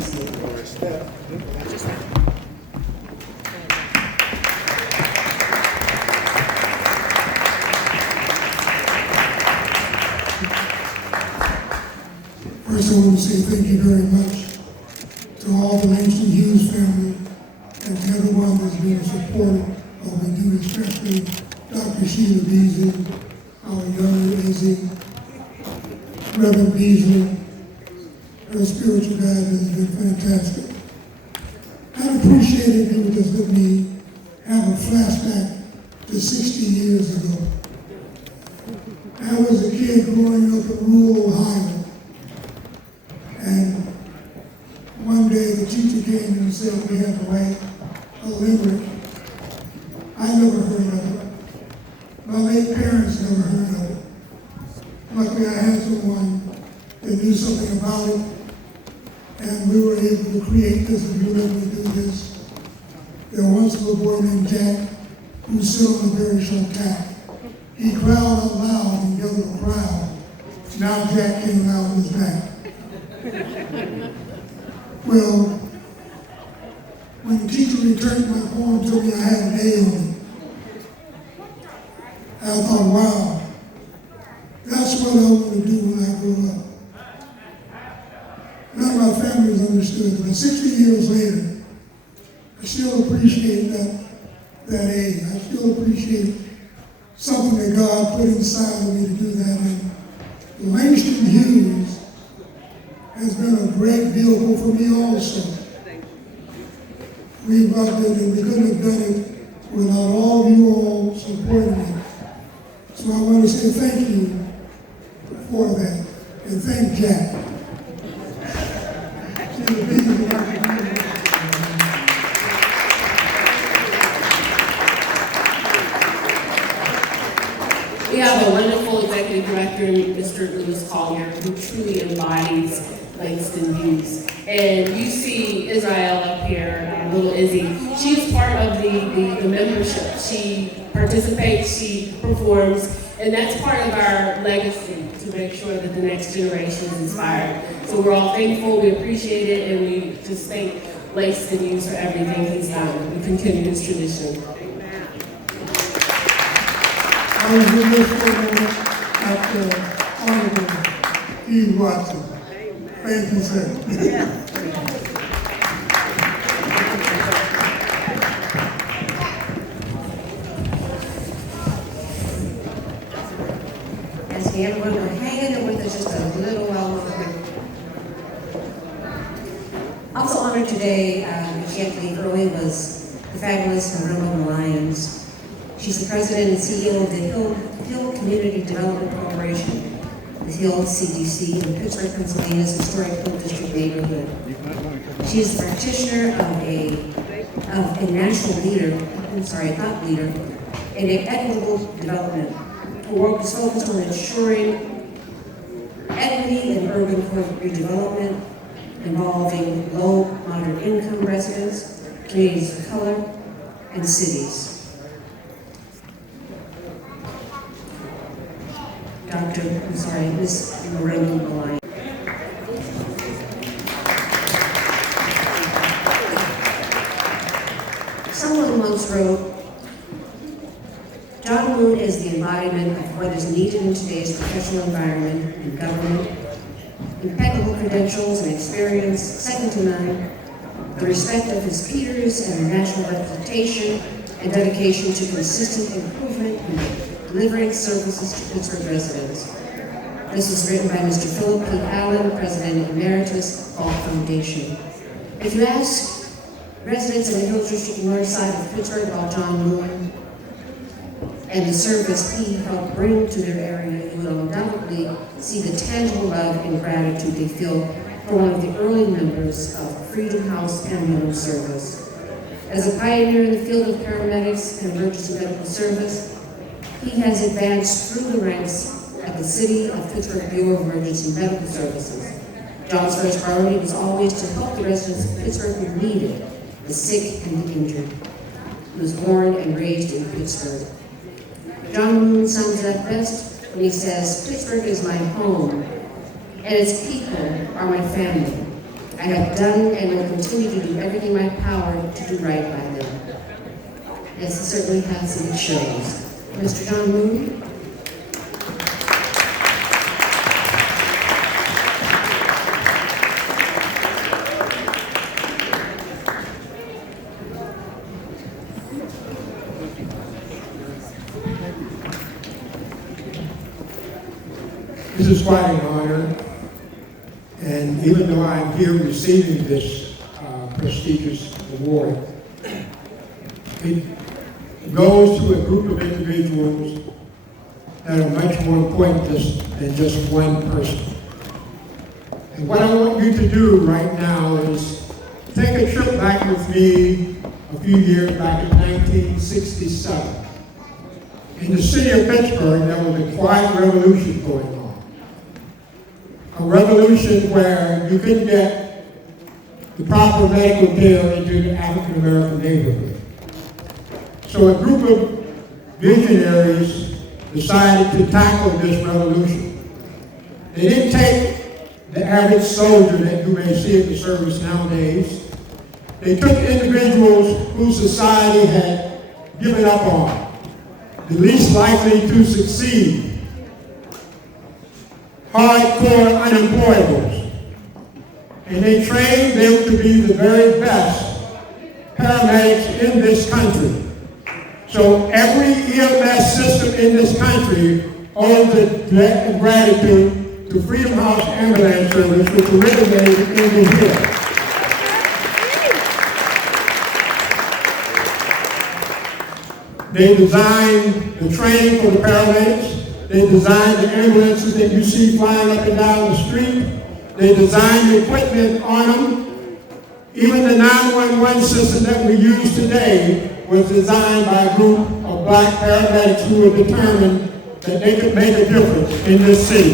First, I want to say thank you very much to all the Langston Hughes family and to everyone that's been supportive of what we do, especially Dr. Sheila Beasley, our young Izzy, Reverend Beasley. Her spiritual guidance has been fantastic. I'd appreciate if you would just let me have a flashback to 60 years ago. I was a kid growing up in rural Ohio. And one day the teacher came and said we had to write a limerick. I never heard of it. My late parents never heard of it. Luckily I had someone that knew something about it, and we were able to create this and we were able to do this. There once was a boy named Jack who sat on a very short tack. He growled out loud and yelled at the crowd. Now Jack came out on his back. Well, when the teacher returned my poem to me, I had an A on it. I thought, wow, that's what I want to do when I grow up. None of my families understood it, but 60 years later, I still appreciate that A. I still appreciate something that God put inside of me to do that. And Langston Hughes has been a great vehicle for me also. We loved it and we couldn't have done it without all of you all supporting it. So I want to say thank you for that and thank Jack. We have a wonderful executive director, Mr. Lewis Collier, who truly embodies Langston Hughes. And you see Israel up here, little Izzy. She is part of the membership. She participates, she performs, and that's part of our legacy to make sure that the next generation is inspired. So we're all thankful, we appreciate it, and we just thank Langston Hughes for everything he's done. We continue his tradition. I was with this at Honorable Hughes Watson. Thank you, sir. As we everyone will hang in there with us just a little while longer. Also honored today, she had to leave early, was the fabulous Marilla Lyons. She's the president and CEO of the Hill Community Development Corporation, the Hill CDC in Pittsburgh, Pennsylvania's historic Hill District neighborhood. She is the practitioner of a of a national thought leader in equitable development. Her work is focused on ensuring equity in urban redevelopment involving low, moderate income residents, communities of color, and cities. Ms. Lorraine Malone. Someone once wrote, John Moon is the embodiment of what is needed in today's professional environment in government. Impeccable credentials and experience, second to none, the respect of his peers and a national reputation, and dedication to consistent improvement in delivering services to Pittsburgh residents. This was written by Mr. Philip P. Allen, President Emeritus, Ball Foundation. If you ask residents in the Hill District north side of Pittsburgh about John Moon and the service he helped bring to their area, you will undoubtedly see the tangible love and gratitude they feel for one of the early members of Freedom House Ambulance Service. As a pioneer in the field of paramedics and emergency medical service, he has advanced through the ranks at the City of Pittsburgh Bureau of Emergency Medical Services. John's first priority was always to help the residents of Pittsburgh who needed, the sick and the injured. He was born and raised in Pittsburgh. John Moon sums it up best when he says, Pittsburgh is my home, and its people are my family. I have done and will continue to do everything in my power to do right by them. Yes, it certainly has, and it shows. Mr. John Moon. This is quite an honor, and even though I'm here receiving this prestigious award, it goes to a group of individuals that are much more important than just one person. And what I want you to do right now is take a trip back with me a few years back in 1967. In the city of Pittsburgh, there was a quiet revolution going on. A revolution where you couldn't get the proper medical care into the African American neighborhood. So a group of visionaries decided to tackle this revolution. They didn't take the average soldier that you may see in the service nowadays. They took individuals whose society had given up on, the least likely to succeed, hardcore unemployables, and they trained them to be the very best paramedics in this country. So every EMS system in this country owes a debt of gratitude to Freedom House Ambulance Service, which originated in the Hill. They designed the training for the paramedics. They designed the ambulances that you see flying up and down the street. They designed the equipment on them. Even the 911 system that we use today was designed by a group of black paramedics who were determined that they could make a difference in this city.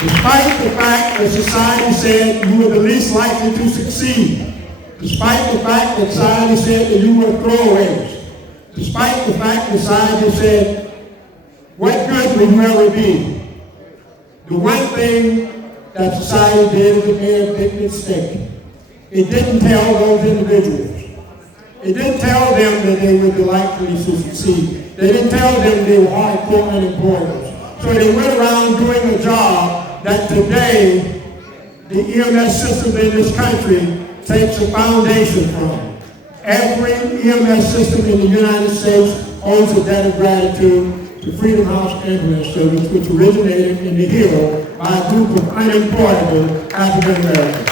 Despite the fact that society said you were the least likely to succeed, despite the fact that society said that you were throwaways, despite the fact that society said, what good will you ever be? The one thing that society did is it made a big mistake. It didn't tell those individuals. It didn't tell them that they were likely to succeed. They didn't tell them they were hardcore unemployed. So they went around doing a job that today the EMS system in this country takes a foundation from. Every EMS system in the United States owes a debt of gratitude to Freedom House Ambulance Service, which originated in the Hill by a group of unemployable African Americans.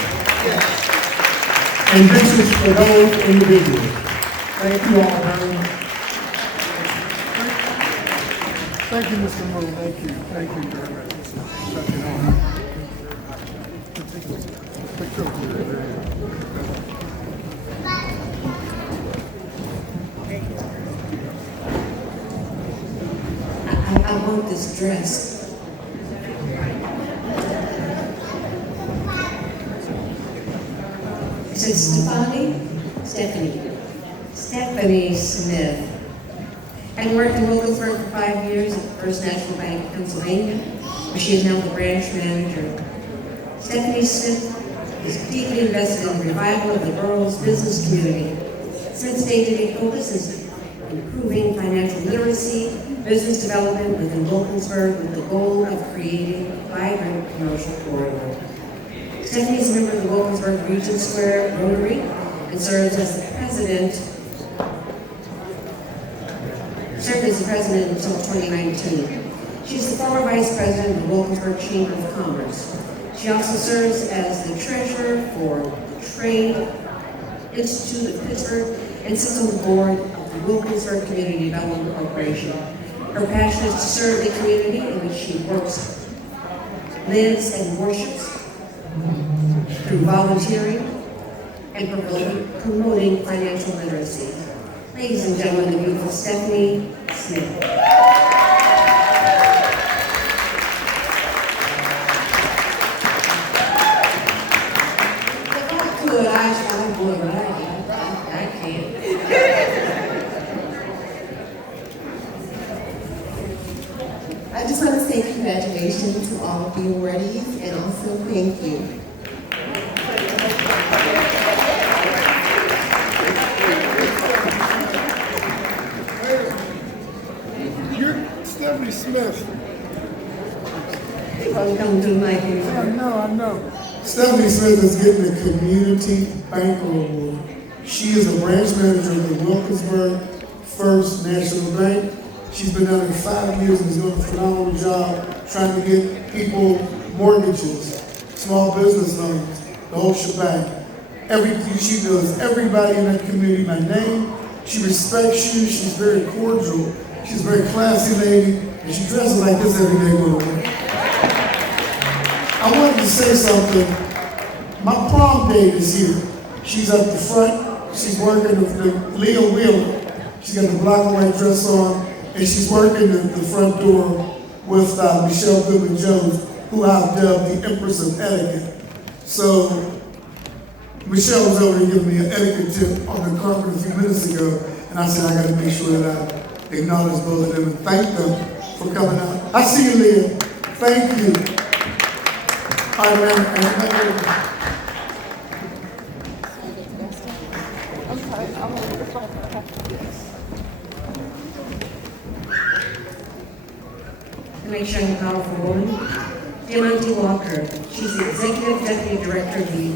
And this is for those individuals. Thank you all very much. Thank you, Mr. Moore. Thank you. Thank you very much. This is such an honor. Picture of you. want this dress. It says Stephanie Smith. I worked in Wilkinsburg for 5 years at the First National Bank of Pennsylvania, where she is now the branch manager. Stephanie Smith is deeply invested in the revival of the borough's business community. Since day-to-day focus is improving financial literacy, business development within Wilkinsburg with the goal of creating a vibrant commercial corridor. Stephanie is a member of the Wilkinsburg Regent Square Rotary and served as the president until 2019. She's the former vice president of the Wilkinsburg Chamber of Commerce. She also serves as the treasurer for the Trade Institute of Pittsburgh and sits on the board of the Wilkinsburg Community Development Corporation. Her passion is to serve the community in which she works, lives, and worships through volunteering and promoting financial literacy. Ladies and gentlemen, the beautiful Stephanie Smith. I would, but I can't. I just want to say congratulations to all of the awardees and also thank you. You're Stephanie Smith. Welcome to my I know. Stephanie Smith is getting the Community Banker Award. She is a branch manager of the Wilkinsburg First National Bank. She's been there for 5 years and is doing a phenomenal job trying to get people mortgages, small business loans, the whole shebang. Everything she does, everybody in that community by name. She respects you. She's very cordial. She's a very classy lady, and she dresses like this every day going to work. I wanted to say something. My prom date is here. She's up the front. She's working with the Leah Wheeler. She's got the black and white dress on, and she's working at the front door with Michelle Goodman-Jones, who I've dubbed the Empress of Etiquette. So Michelle was over there giving me an etiquette tip on the carpet a few minutes ago, and I said I got to make sure that I acknowledge both of them and thank them for coming out. I see you, Leah. Thank you. All right, man. Make sure I'm a powerful woman. Diamante Walker. She's the Executive Deputy Director of the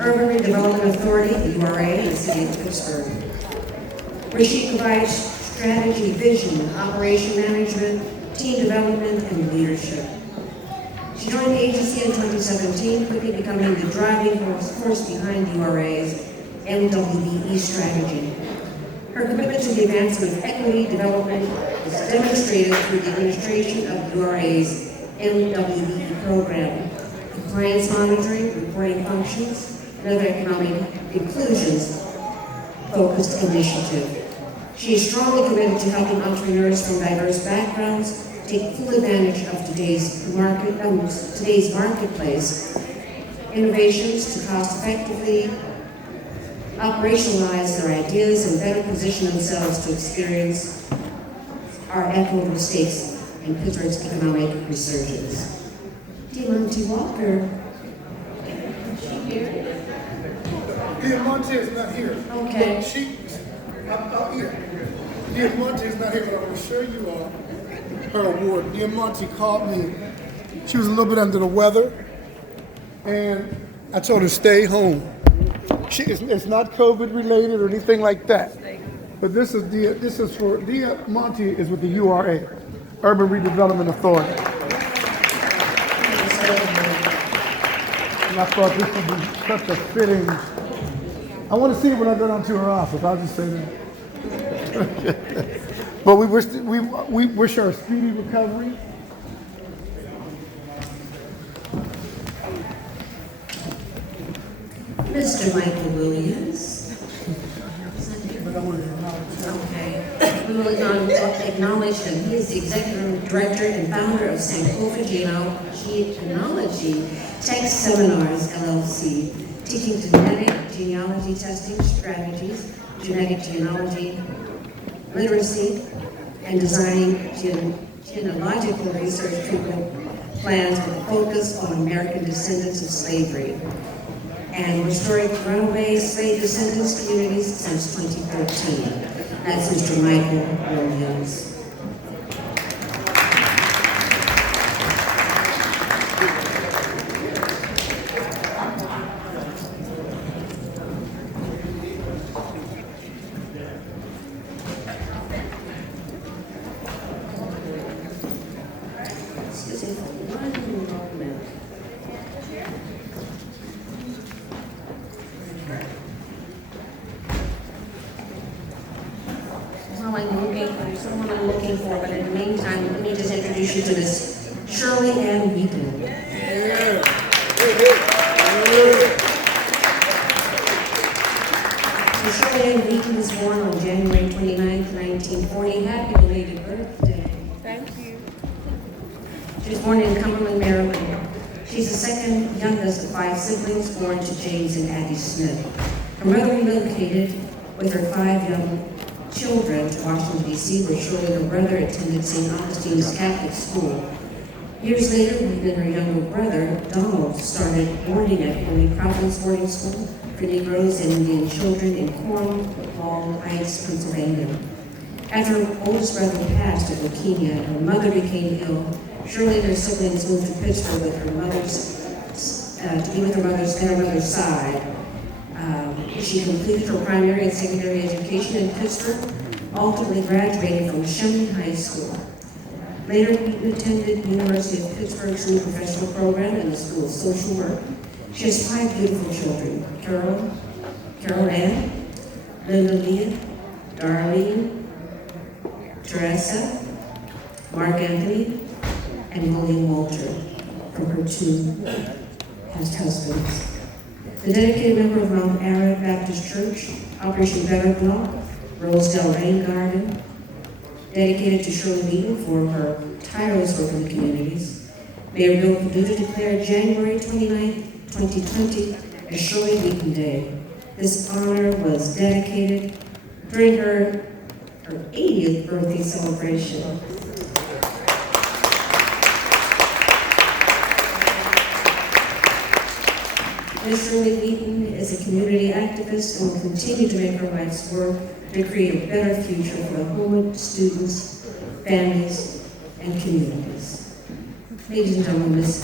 Urban Redevelopment Authority, the URA, in the city of Pittsburgh, where she provides strategy, vision, operation management, team development, and leadership. She joined the agency in 2017, quickly becoming the driving force behind URA's MWBE strategy. Her commitment to the advancement of equity development is demonstrated through the administration of URA's MWBE program, compliance monitoring, reporting functions, and other economic inclusions focused initiative. She is strongly committed to helping entrepreneurs from diverse backgrounds take full advantage of today's marketplace, innovations to cost-effectively operationalize their ideas and better position themselves to experience our equitable stakes in Pittsburgh's economic resurgence. Diamante Walker. Is she here? Diamante is not here. Okay. Diamante is not here, but I'm going to show you her award. Diamante called me. She was a little bit under the weather, and I told her to stay home. It's not COVID related or anything like that. But this is for Diamante is with the URA, Urban Redevelopment Authority. And I thought this would be such a fitting. I want to see it when I go down to her office. I'll just say that. But we wish her a speedy recovery. Mr. Michael Williams. Okay. We will acknowledge that he is the executive director and founder of Sankofa Genealogy Tech Seminars, LLC, teaching genetic genealogy testing strategies, genetic genealogy literacy, and designing genealogical research treatment plans with a focus on American descendants of slavery, and restoring runaway slave descendants communities since 2013. That's Mr. Michael Williams. Someone I'm looking for, but in the meantime, let me just introduce you to this Shirley Ann Wheaton. So Shirley Ann Wheaton was born on January 29th, 1940. Happy belated birthday. Thank you. She was born in Cumberland, Maryland. She's the second youngest of 5 siblings born to James and Addie Smith. Her mother relocated with her 5 young children to Washington, D.C., where Shirley and her brother attended St. Augustine's Catholic School. Years later, Wheaton and her younger brother, Donald, started boarding at Holy Providence Boarding School for Negroes and Indian children in Cornwall Heights, Pennsylvania. After her oldest brother passed of leukemia and her mother became ill, Shirley and her siblings moved to Pittsburgh with her mother's, to be with her mother's side. She completed her primary and secondary education in Pittsburgh, ultimately graduating from Shemley High School. Later, Wheaton attended University of Pittsburgh's new professional program in the School of Social Work. She has 5 beautiful children: Carol Ann, Linda Leah, Darlene, Teresa, Mark Anthony, and William Walter from her 2 past husbands. The dedicated member of Mount Arad Baptist Church, Operation Better Block, Rosedale Rain Garden, dedicated to Shirley Wheaton for her tireless work in the communities. Mayor Bill Paduta declared January 29, 2020 as Shirley Wheaton Day. This honor was dedicated during her 80th birthday celebration. Ms. Shirley Wheaton is a community activist and will continue to make her life's work to create a better future for the homeless, students, families, and communities. Ladies and gentlemen, Ms.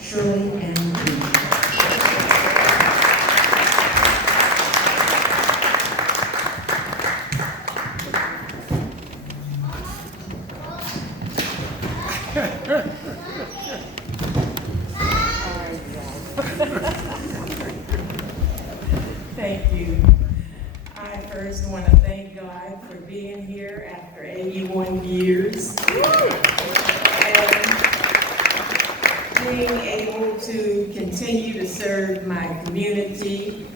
Shirley Ann Wheaton. Thank you. I first want to thank God for being here after 81 years. And being able to continue to serve my community.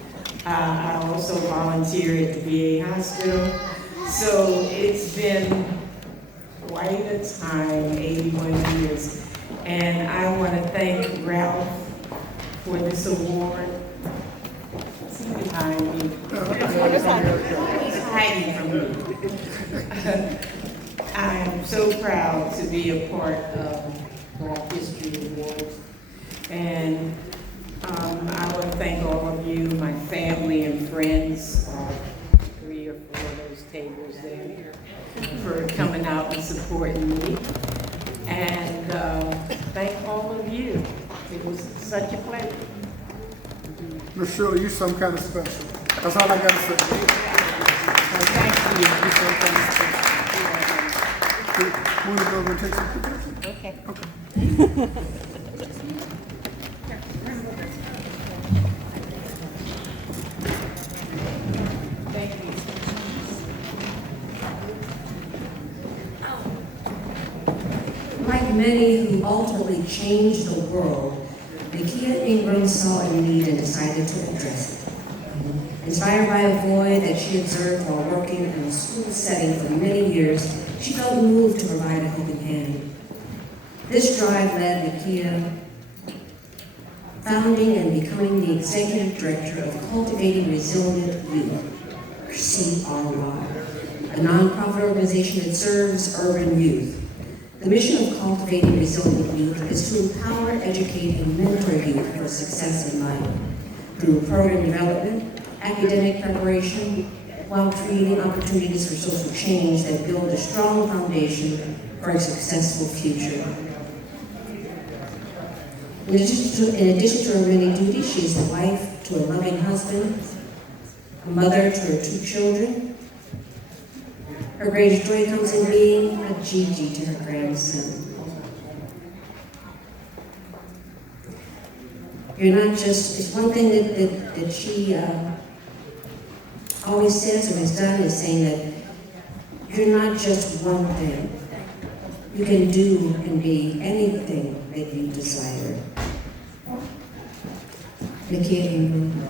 I also volunteer at the VA hospital. So it's been quite a time, 81 years. And I want to thank Ralph for this award. Behind me. He's hiding from me. I'm so proud to be a part of Black History Awards. And I want to thank all of you, my family and friends, 3 or 4 of those tables there, for coming out and supporting me. And thank all of you. It was such a pleasure. Miss Shirley, you're some kind of special. That's all I got to say. Thank you. You're some kind of special. Want to go over and take some pictures? Okay. Thank you. Like many who ultimately changed the world, Nakia Ingram saw a need and decided to address it. Inspired by a void that she observed while working in a school setting for many years, she felt moved to provide a helping hand. This drive led Nakia founding and becoming the executive director of Cultivating Resilient Youth, or CRY, a nonprofit organization that serves urban youth. The mission of Cultivating Resilient Youth is to empower, educate, and mentor youth for success in life through program development, academic preparation, while creating opportunities for social change that build a strong foundation for a successful future. In addition to her many duties, she is the wife to a loving husband, a mother to her 2 children. Her greatest joy comes in being a Gigi to her grandson. You're not just, it's one thing that she always says or has done is saying that you're not just one thing. You can do and be anything that you desire. Nakia Ingram.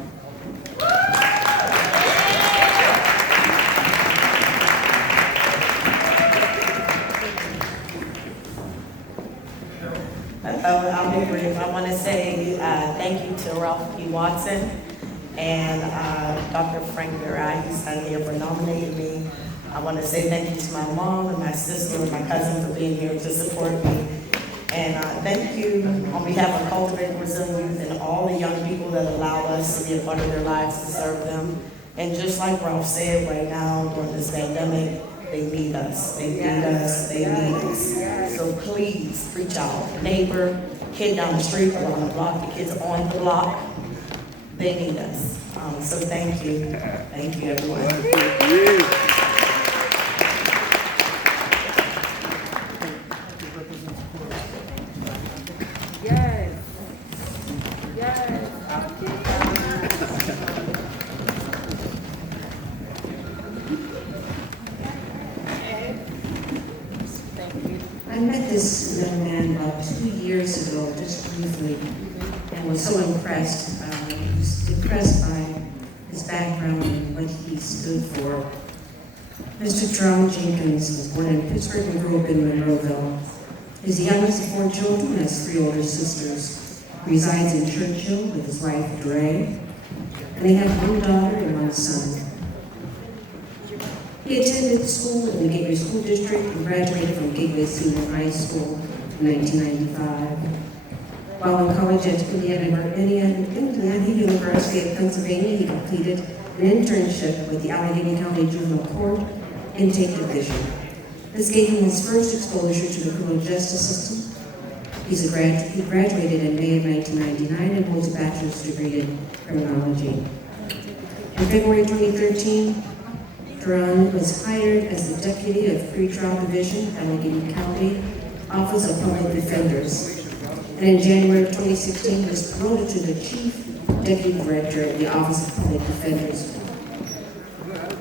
I'll be brief. I want to say thank you to Ralph P. Watson and Dr. Frank Murai, who's here for nominating me. I want to say thank you to my mom and my sister and my cousin for being here to support me. And thank you on behalf of Cultivating Resilient Youth and all the young people that allow us to be a part of their lives to serve them. And just like Ralph said, right now during this pandemic, they need us. They need us. They need us. So please reach out. Neighbor, kid down the street, or on the block, the kids on the block, they need us. So thank you. Thank you, everyone. Yes. Yes. I met this young man about 2 years ago, just briefly, and was so impressed. I was impressed by his background and what he stood for. Mr. Jerome James was born in Pittsburgh and grew up in Monroeville. He's the youngest of 4 children, has 3 older sisters. He resides in Churchill with his wife, Dre, and they have 1 daughter and 1 son. He attended school in the Gateway School District and graduated from Gateway Senior High School in 1995. While in college at Indiana University of Pennsylvania, he completed an internship with the Allegheny County Juvenile Court Intake Division. This gave him his first exposure to the criminal justice system. He graduated in May of 1999 and holds a bachelor's degree in criminology. In February 2013, Jerome was hired as the Deputy of Pretrial Division at Allegheny County Office of Public Defenders. And in January of 2016, he was promoted to the Chief Deputy Director of the Office of Public Defenders.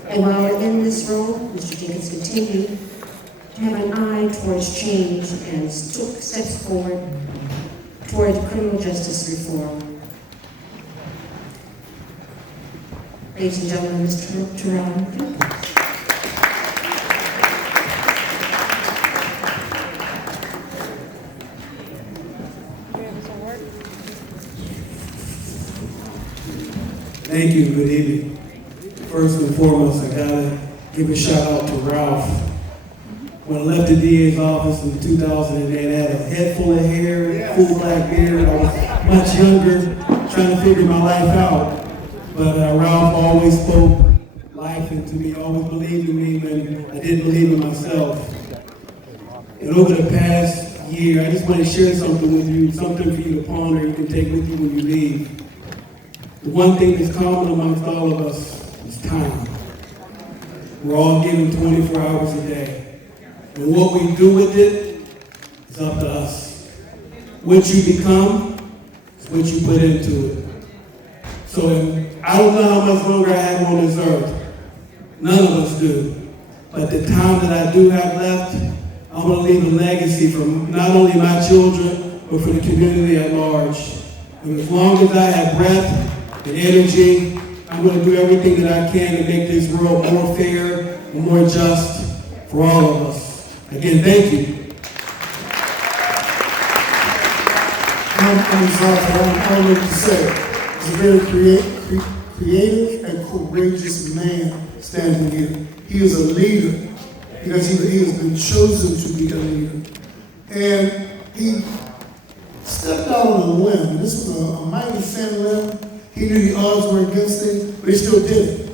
And while in this role, Mr. Jenkins continued to have an eye towards change and took steps forward toward criminal justice reform. Ladies and gentlemen, Mr. Jerome. Thank you, good evening. First and foremost, I gotta give a shout out to Ralph. When I left the DA's office in 2008, I had a head full of hair, full black beard. I was much younger, trying to figure my life out. But Ralph always spoke life into me, always believed in me when I didn't believe in myself. And over the past year, I just want to share something with you, something for you to ponder, you can take with you when you leave. The one thing that's common amongst all of us is time. We're all given 24 hours a day. And what we do with it is up to us. What you become is what you put into it. So I don't know how much longer I have on this earth. None of us do. But the time that I do have left, I want to leave a legacy for not only my children, but for the community at large. And as long as I have breath and energy, I'm going to do everything that I can to make this world more fair and more just for all of us. Again, thank you. I'm exhausted. I don't know what to say. He's a very creative and courageous man standing here. He is a leader because he has been chosen to be a leader. And he stepped out on a limb. This was a mighty thin limb. He knew the odds were against him, but he still did it.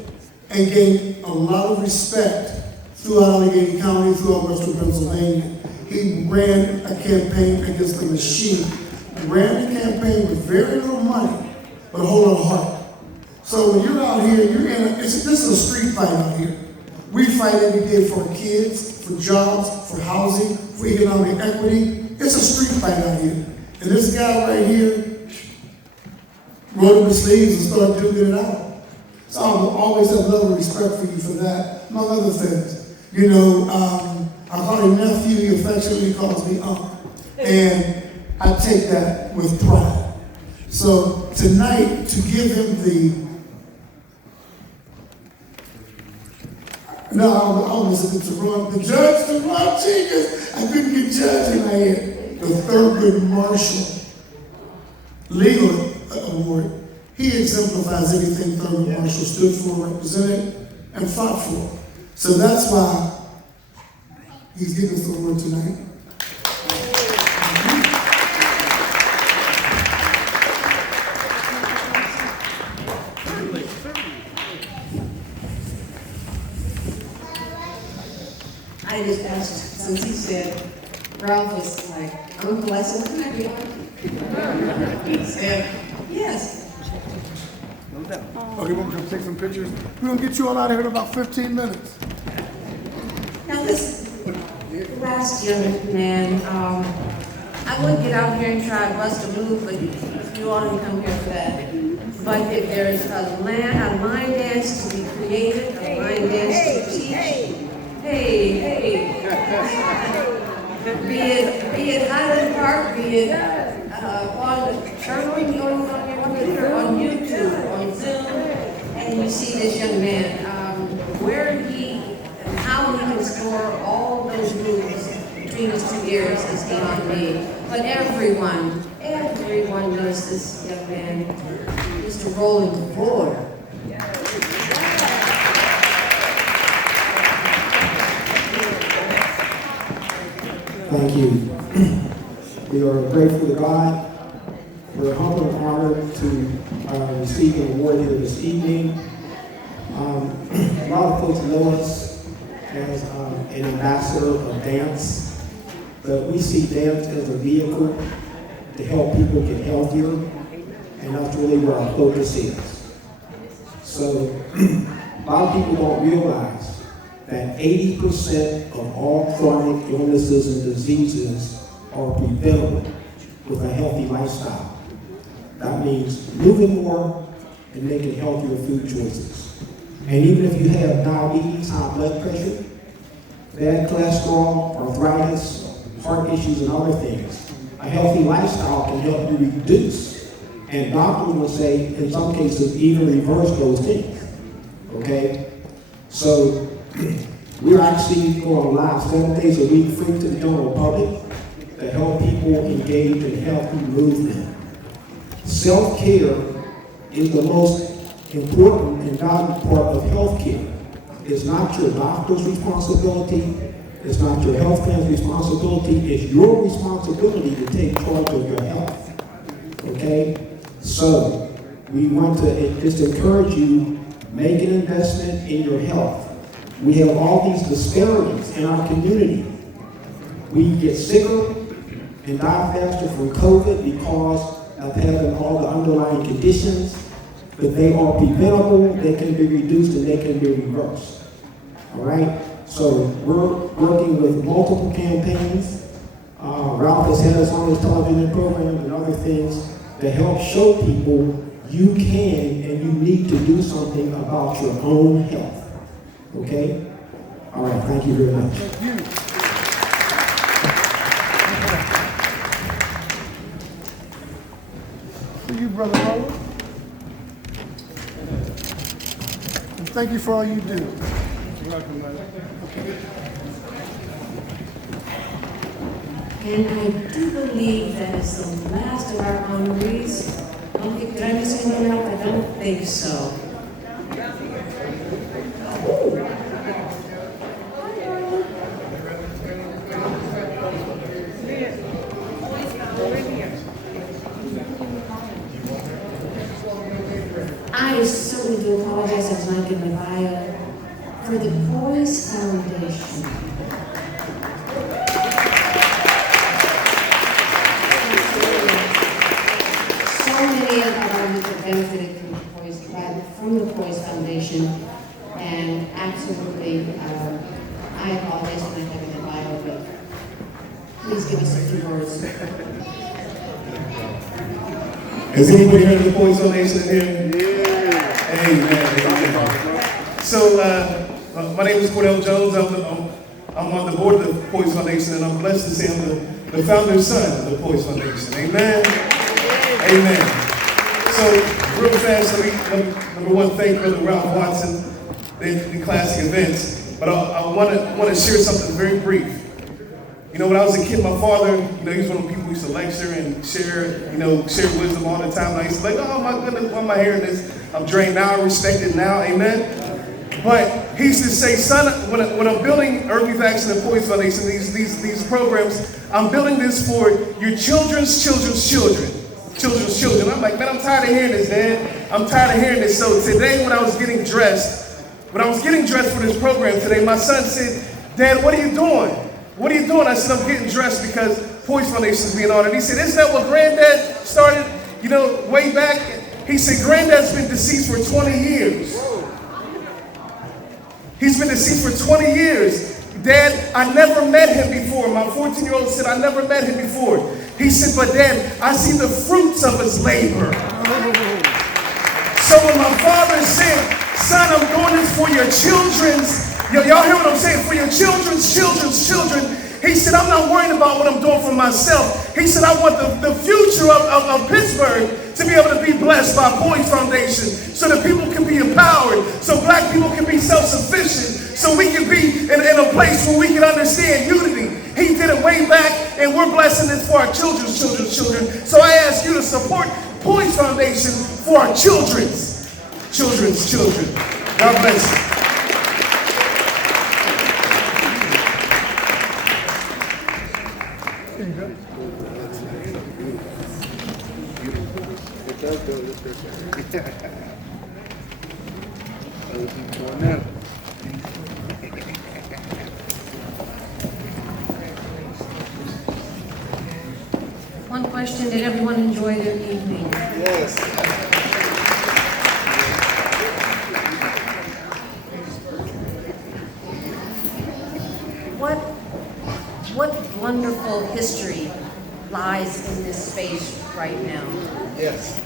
And gained a lot of respect throughout Allegheny County, throughout Western Pennsylvania. He ran a campaign against the machine. He ran the campaign with very little money, but a whole lot of heart. So when you're out here, this is a street fight out here. We fight every day for our kids, for jobs, for housing, for economic equity. It's a street fight out here. And this guy right here rolled up his sleeves and started duking it out. So I will always have love and respect for you for that, among other things. You know, I call him nephew, he affectionately calls me uncle. And I take that with pride. So tonight, to give him the, no, I almost said the judge, the wrong genius. I couldn't get judge in my head. The Thurgood Marshall Legal Award. He exemplifies everything Thurgood Marshall stood for, represented, and fought for. So that's why he's giving us the award tonight. I just asked, since he said, Ralph was like, Uncle, I said, can I be on? He said, yes. Okay, we're gonna take some pictures. We're gonna get you all out of here in about 15 minutes. Now this last young man, I would get out here and try to bust a move, but you all didn't come here for that. But if there's a line dance to be created, a line dance to teach, hey, be it Highland Park, be it on the Shirley, on YouTube, on Zoom, and you see this young man, where he and how he can store all those moves between his two ears is beyond me. But everyone knows this young man, Mr. Rolling Ford. Thank you. We are grateful to God. We're humbled and honored to receive an award here this evening. A lot of folks know us as an ambassador of dance, but we see dance as a vehicle to help people get healthier, and that's really where our focus is. So a lot of people don't realize that 80% of all chronic illnesses and diseases are preventable with a healthy lifestyle. That means moving more and making healthier food choices. And even if you have diabetes, high blood pressure, bad cholesterol, arthritis, heart issues, and other things, a healthy lifestyle can help you reduce, and doctors will say, in some cases, even reverse those things. Okay? So we're actually going live 7 days a week free to the general public to help people engage in healthy movement. Self-care is the most important and valuable part of healthcare. It's not your doctor's responsibility. It's not your health plan's responsibility. It's your responsibility to take charge of your health. Okay? So we want to just encourage you, make an investment in your health. We have all these disparities in our community. We get sicker and die faster from COVID because of having all the underlying conditions, but they are preventable, they can be reduced, and they can be reversed. All right? So we're working with multiple campaigns. Ralph has had us on his television program and other things to help show people you can and you need to do something about your own health. Okay? All right, thank you very much. Thank you. For you, Brother Howard. Thank you for all you do. You're welcome, Mother. And I do believe that is the last of our honorees. Did I miss anyone else? I don't think so. I certainly do apologize, I was not given a bio. For the Poise Foundation. So many of our youth have benefited from the Poise Foundation, and absolutely, I apologize for not having a bio, but please give us a few words. Has anybody heard of the Poise Foundation in here? Amen. So, my name is Cordell Jones. I'm on the board of the Poise Foundation, and I'm blessed to say I'm the founder's son of the Poise Foundation. Amen. Amen. So, real fast, number one, thank Brother Ralph Watson, the classic events. But I want to share something very brief. You know, when I was a kid, my father, he was one of the people who used to lecture and share wisdom all the time. And I used to be like, oh my goodness, why am I hearing this? I'm drained now, I respect it now, amen? But he used to say, son, when I'm building Early Vaccine and Poise Foundation, these programs, I'm building this for your children's children's children. Children's children. I'm like, man, I'm tired of hearing this, Dad. I'm tired of hearing this. So today when I was getting dressed for this program today, my son said, Dad, what are you doing? What are you doing? I said, I'm getting dressed because Poise Foundation is being honored. He said, isn't that what Granddad started, way back? He said, Granddad's been deceased for 20 years. He's been deceased for 20 years. Dad, I never met him before. My 14-year-old said, I never met him before. He said, but Dad, I see the fruits of his labor. So when my father said, son, I'm doing this for your children's, y'all hear what I'm saying? For your children's children's children. He said, I'm not worried about what I'm doing for myself. He said, I want the future of Pittsburgh to be able to be blessed by Poise Foundation so that people can be empowered, so black people can be self-sufficient, so we can be in a place where we can understand unity. He did it way back, and we're blessing this for our children's children's children. So I ask you to support Poise Foundation for our children's children's children. God bless you. One question, did everyone enjoy their evening? Yes. What wonderful history lies in this space right now. Yes.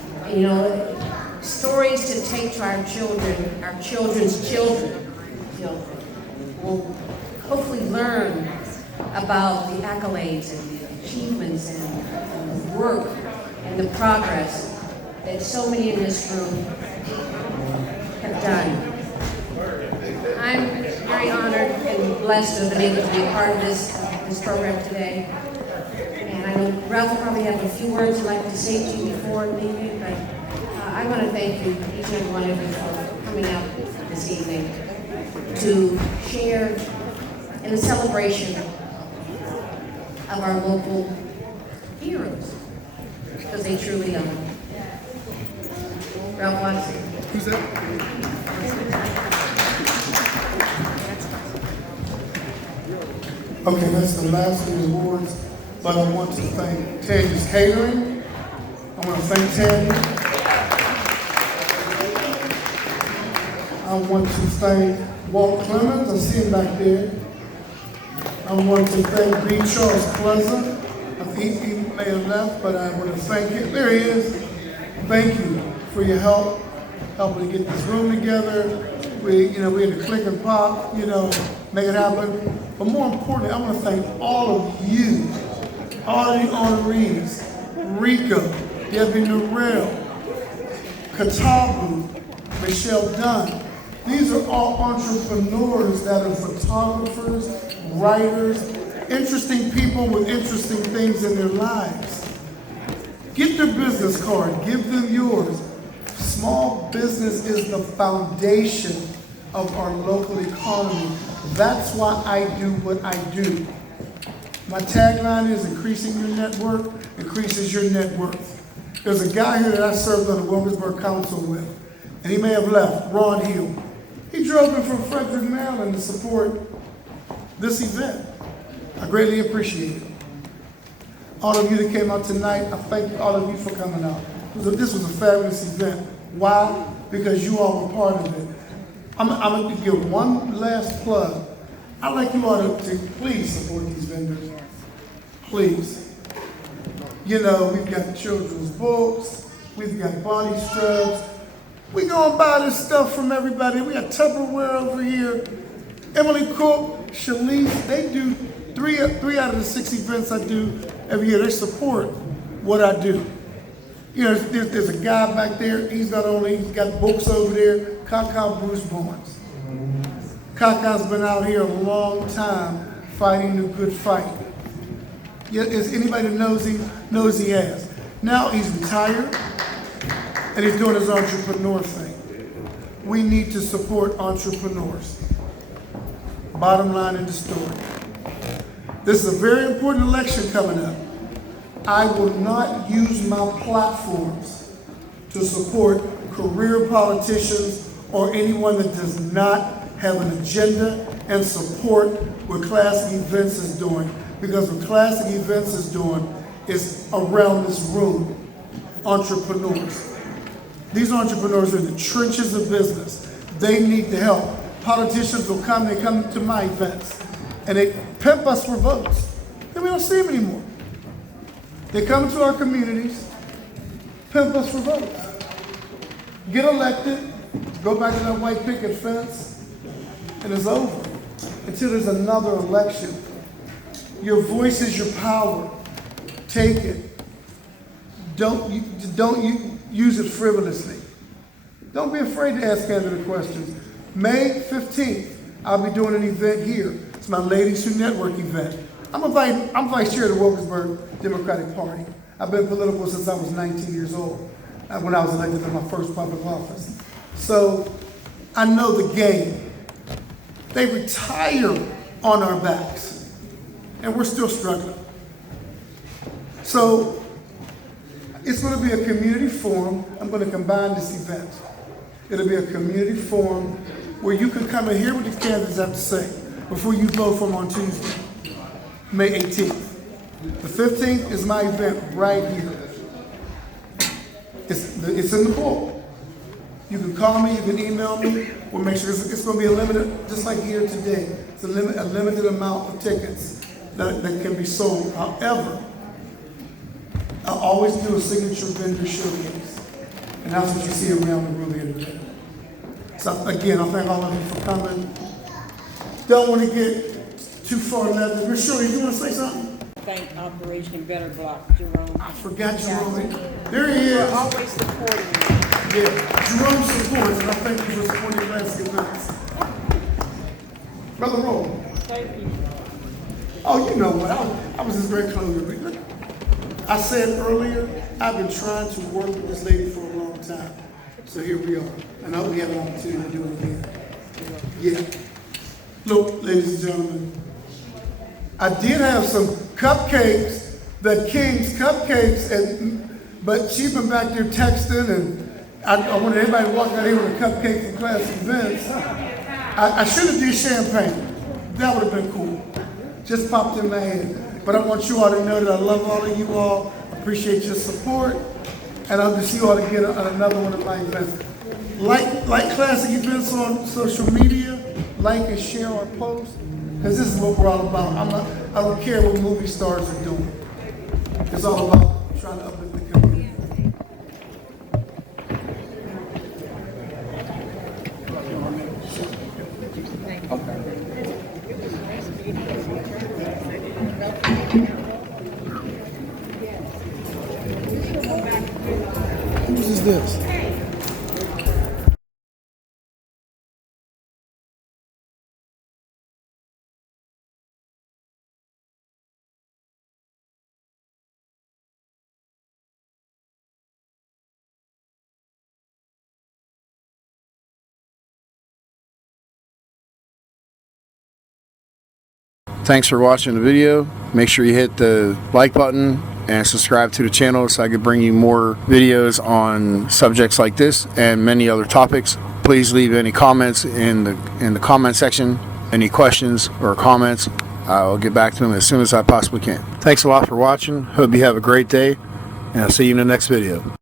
Stories to take to our children, our children's children, will hopefully learn about the accolades and the achievements and the work and the progress that so many in this room have done. I'm very honored and blessed to have been able to be a part of this program today. And I know Ralph will probably have a few words he'd like to say to you before leaving, but I want to thank you, each and every one of you, for coming out this evening to share in the celebration of our local heroes, because they truly are. Ralph Watson. Who's that? Okay, that's the last of the awards, but I want to thank Tanya's Catering. I want to thank Tanya. I want to thank Walt Clemens, I see him back there. I want to thank B. Charles Pleasant. I think he may have left, but I want to thank you. There he is. Thank you for your help, helping to get this room together. We had to click and pop, make it happen. But more importantly, I want to thank all of you, all of the honorees, Rika, Debbie Norrell, Katabu, Michelle Dunn, These are all entrepreneurs that are photographers, writers, interesting people with interesting things in their lives. Get their business card, give them yours. Small business is the foundation of our local economy. That's why I do what I do. My tagline is increasing your net worth, increases your net worth. There's a guy here that I served on the Wilkinsburg Council with, and he may have left, Ron Hill. He drove in from Frederick, Maryland to support this event. I greatly appreciate it. All of you that came out tonight, I thank all of you for coming out. This was a fabulous event. Why? Because you all were part of it. I'm going to give one last plug. I'd like you all to please support these vendors. Please. You know, we've got children's books, we've got body scrubs. We go and buy this stuff from everybody. We got Tupperware over here. Emily Cook, Shirley, they do three out of the 6 events I do every year. They support what I do. You know, there's a guy back there, he's got books over there, Kaka Bruce Barnes. Kaka's been out here a long time fighting the good fight. Yeah, is anybody that knows he has. Now he's retired and he's doing his entrepreneur thing. We need to support entrepreneurs. Bottom line in the story. This is a very important election coming up. I will not use my platforms to support career politicians or anyone that does not have an agenda and support what Classic Events is doing. Because what Classic Events is doing is around this room, entrepreneurs. These entrepreneurs are in the trenches of business. They need the help. Politicians will come, they come to my events, and they pimp us for votes. And we don't see them anymore. They come to our communities, pimp us for votes. Get elected, go back to that white picket fence, and it's over until there's another election. Your voice is your power. Take it. Don't use it frivolously. Don't be afraid to ask candidate questions. May 15th, I'll be doing an event here. It's my Ladies Who Network event. I'm vice chair of the Wilkinsburg Democratic Party. I've been political since I was 19 years old, when I was elected in my first public office. So I know the game. They retire on our backs, and we're still struggling. So it's going to be a community forum. I'm going to combine this event. It'll be a community forum where you can come and hear what these candidates have to say before you vote for them on Tuesday, May 18th. The 15th is my event right here. It's in the book. You can call me, you can email me. We'll make sure it's going to be a limited, just like here today. It's a limited amount of tickets that can be sold. However, I always do a signature vendor showcase. And that's what you see around the room here today. So again, I thank all of you for coming. Don't want to get too far left. Miss Shirley, you want to say something? Thank Operation Better Block, Jerome. I forgot Jerome. There he is. We're always supporting you. Yeah, Jerome supports, and I thank you for supporting Classic Events. Brother Roll. Thank you. Oh, you know what? I was just very close to it. I said earlier, I've been trying to work with this lady for a long time. So here we are. And I hope we have an opportunity to do it again. Yeah. Look, ladies and gentlemen, I did have some cupcakes, the King's Cupcakes, but she's been back there texting, and I wanted everybody to walk out here with a cupcake from Classic Events. I should have did champagne. That would have been cool. Just popped in my head. But I want you all to know that I love all of you all, appreciate your support, and I'll just see you all to get another one of my events. Like Classic Events on social media, like and share our posts, because this is what we're all about. I don't care what movie stars are doing. It's all about trying to uplift the community. Whose is this? Thanks for watching the video. Make sure you hit the like button and subscribe to the channel so I can bring you more videos on subjects like this and many other topics. Please leave any comments in the comment section. Any questions or comments, I'll get back to them as soon as I possibly can. Thanks a lot for watching. Hope you have a great day, and I'll see you in the next video.